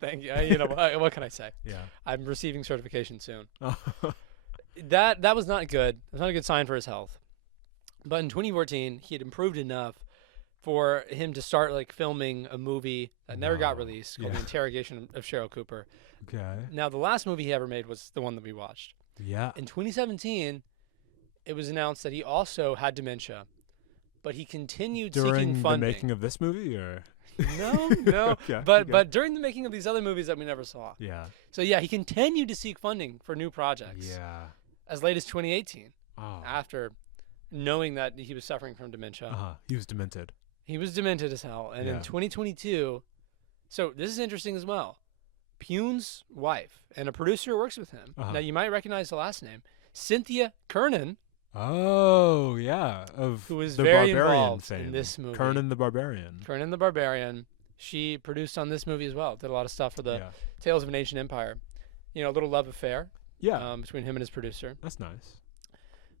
thank you. What can I say? Yeah. I'm receiving certification soon. That was not good. It was not a good sign for his health. But in 2014, he had improved enough for him to start like filming a movie that never got released called The Interrogation of Cheryl Cooper. Okay. Now, the last movie he ever made was the one that we watched. Yeah. In 2017, it was announced that he also had dementia, but he continued seeking funding. During the making of this movie, or? No. Okay. But during the making of these other movies that we never saw. Yeah. So yeah, he continued to seek funding for new projects. Yeah. As late as 2018. Oh. After knowing that he was suffering from dementia. He was demented. He was demented as hell. And in 2022, so this is interesting as well. Pyun's wife and a producer who works with him. Now you might recognize the last name. Cynthia Kernan, Oh yeah, of who was the very Barbarian involved fame. in this movie. Kernan the Barbarian. Kernan the Barbarian. She produced on this movie as well. Did a lot of stuff for the Tales of an Ancient Empire. A little love affair between him and his producer. That's nice.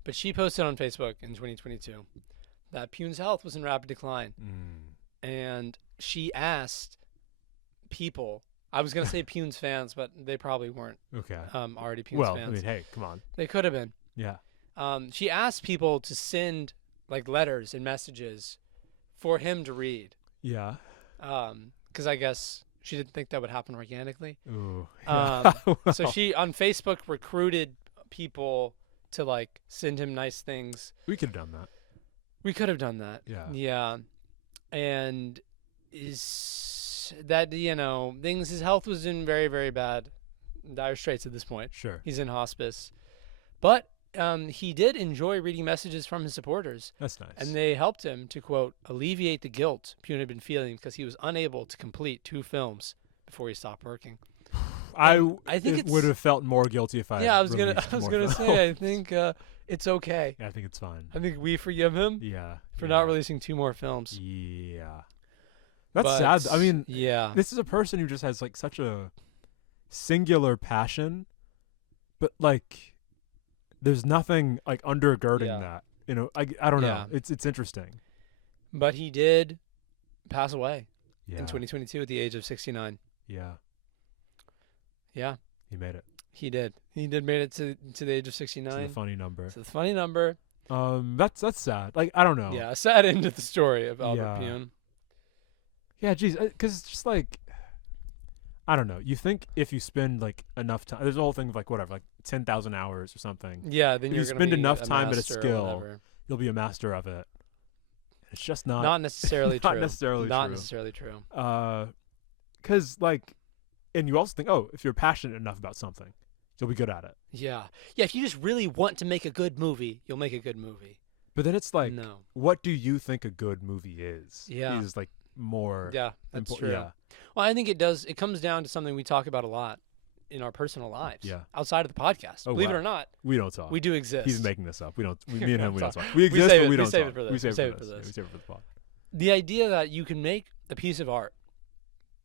But she posted on Facebook in 2022 that Pyun's health was in rapid decline. And she asked people, I was going to say Pyun's fans, but they probably weren't already Pyun's fans. Well, I mean, hey, come on. They could have been. Yeah. She asked people to send like letters and messages for him to read. Yeah. Because I guess she didn't think that would happen organically. Ooh. So she on Facebook recruited people to like send him nice things. We could have done that. We could have done that. Yeah. Yeah. And is that his health was in very, very bad, dire straits at this point. Sure. He's in hospice, but he did enjoy reading messages from his supporters. That's nice. And they helped him to, quote, alleviate the guilt Pyun had been feeling because he was unable to complete 2 films before he stopped working. I think it would have felt more guilty if I. Yeah, I was gonna say. I think it's okay. Yeah, I think it's fine. I think we forgive him. Yeah. For not releasing 2 more films. Yeah. That's sad. I mean, this is a person who just has like such a singular passion, but like there's nothing like undergirding that. I don't know. It's interesting. But he did pass away in 2022 at the age of 69. Yeah. Yeah. He made it. He did. He did made it to the age of 69. It's a funny number. It's a funny number. That's sad. Like, I don't know. Yeah, a sad end to the story of Albert Pyun. Yeah, geez, because it's just like, I don't know. You think if you spend like enough time, there's a whole thing of like whatever, like 10,000 hours or something. Yeah, then if you're you spend be enough a time at a master or skill, whatever. you'll be a master of it. It's just not necessarily true. Not necessarily not true. necessarily true. Because like, and you also think, oh, if you're passionate enough about something, you'll be good at it. Yeah. Yeah, if you just really want to make a good movie, you'll make a good movie. But then it's like, no. What do you think a good movie is? Yeah. Is like more. Yeah, that's true. Yeah. Well, I think it does. It comes down to something we talk about a lot in our personal lives. Yeah. Outside of the podcast. Believe it or not. We don't talk. We do exist. He's making this up. Me and him, we don't talk. We exist, but we don't talk. We save it for this. We save it for this. Yeah, we save it for the pod. The idea that you can make a piece of art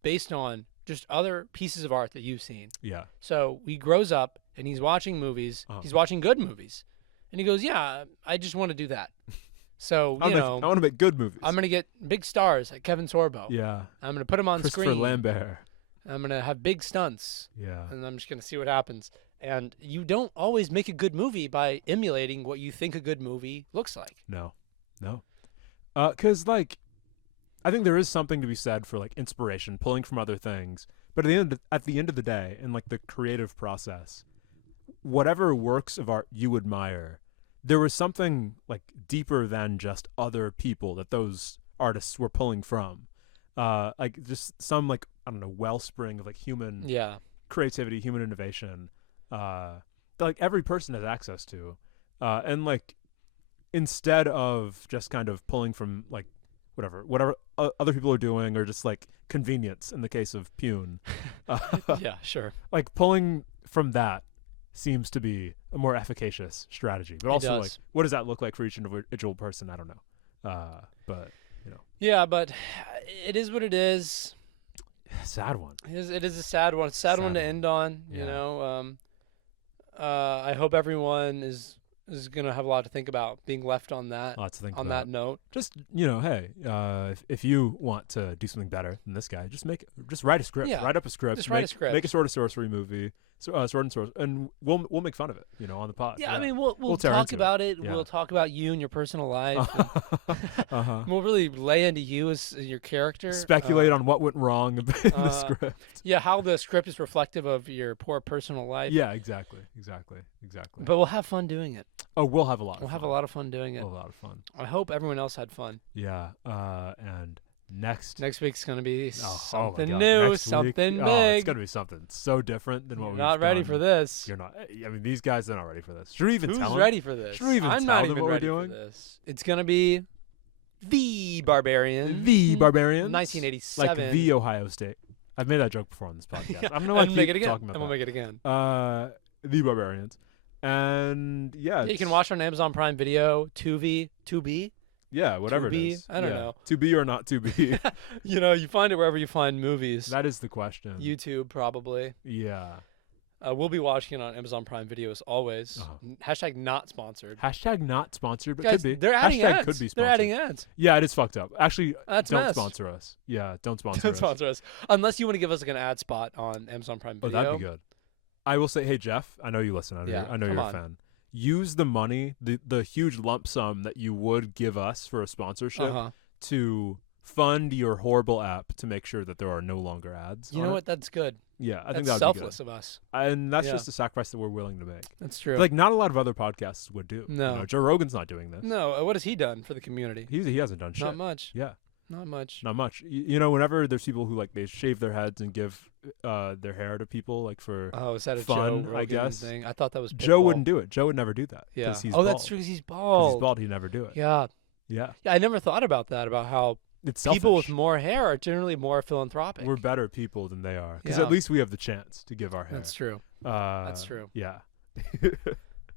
based on just other pieces of art that you've seen. Yeah. So he grows up and he's watching movies. He's watching good movies. And he goes, yeah, I just want to do that. So, I want to make good movies. I'm going to get big stars like Kevin Sorbo. Yeah. I'm going to put him on Christopher screen. Lambert. I'm going to have big stunts. Yeah. And I'm just going to see what happens. And you don't always make a good movie by emulating what you think a good movie looks like. No. 'Cause like, I think there is something to be said for like inspiration, pulling from other things. But at the end of the day, in like the creative process, whatever works of art you admire, there was something like deeper than just other people that those artists were pulling from. Like just some like, I don't know, wellspring of like human creativity, human innovation, that like every person has access to. And like, instead of just kind of pulling from like whatever other people are doing, or just like convenience in the case of Pyun. Yeah, sure. Like pulling from that seems to be a more efficacious strategy. But also like, what does that look like for each individual person? I don't know. But Yeah, but it is what it is. Sad one. It is a sad one. It's a sad one to end on. Yeah. I hope everyone is gonna have a lot to think about being left on that. Lots to think on about. that note. Just hey, if you want to do something better than this guy, just write a script. Yeah. Write up a script. Just write a script. Make a Sorta Sorcery movie. Sword and Sorcery, and we'll make fun of it. On the pod. Yeah, I mean we'll talk about it. Yeah. We'll talk about you and your personal life. We'll really lay into you as your character. Speculate on what went wrong in the script. Yeah, how the script is reflective of your poor personal life. Yeah, exactly. But we'll have fun doing it. Oh, we'll have a lot. We'll have a lot of fun doing it. A lot of fun. I hope everyone else had fun. Yeah. And next week's gonna be something new, something big. It's gonna be something so different than what we've done. Not ready for this. You're not. I mean, these guys are not ready for this. Should we even tell them? Who's ready for this? Should we even I'm tell not them even what ready we're doing? for this. It's gonna be The Barbarian. The Barbarians. 1987. Like the Ohio State. I've made that joke before on this podcast. Yeah, I'm gonna make it again. Talking about and we'll make it again. The Barbarians. And yeah, You can watch on Amazon Prime Video, Tubi. Yeah, whatever Tubi? it is. I don't Yeah. know. To be or not to be. You find it wherever you find movies. That is the question. YouTube probably. Yeah. We'll be watching it on Amazon Prime Video as always. Hashtag not sponsored. Hashtag not sponsored, but Guys, could be. They're adding Hashtag ads. could be sponsored. They're adding ads. Yeah, it is fucked up. Actually, That's don't mess. sponsor us. Yeah, don't sponsor Don't us. sponsor us. Unless you want to give us like an ad spot on Amazon Prime Oh, Video. that'd be good. I will say, hey Jeff, I know you listen. I know come you're on. a fan. Use the money, the huge lump sum that you would give us for a sponsorship to fund your horrible app to make sure that there are no longer ads. You know what? That's good. Yeah, I think That's that would be selfless of us. and that's just a sacrifice that we're willing to make. That's true. Like not a lot of other podcasts would do. No. You know, Joe Rogan's not doing this. No, what has he done for the community? He hasn't done shit. Not much. Yeah. Not much. Not much. You know, whenever there's people who like they shave their heads and give their hair to people like for Oh, is that a fun, Joe Rogan I guess. thing? I thought that was Joe Pitbull. wouldn't do it. Joe would never do that. Yeah. 'Cause he's Oh, bald. that's true. 'Cause he's 'Cause bald. he's bald. He'd never do it. Yeah. Yeah. Yeah. I never thought about that. About how It's selfish. people with more hair are generally more philanthropic. We're better people than they are because Yeah. at least we have the chance to give our hair. That's true. That's true. Yeah.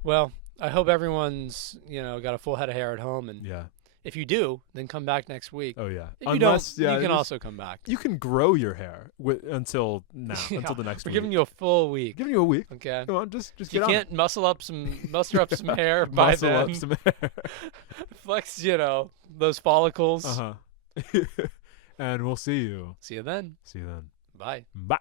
Well, I hope everyone's got a full head of hair at home, and Yeah. if you do, then come back next week. Oh yeah. If you don't, you can also come back. You can grow your hair until now, Yeah, until the next We're week. giving you a full week. Giving you a week. Okay. Come on, just You get on. can't muster up some hair by Muscle then. up some hair. Flex, those follicles. And we'll see you. See you then. See you then. Bye. Bye.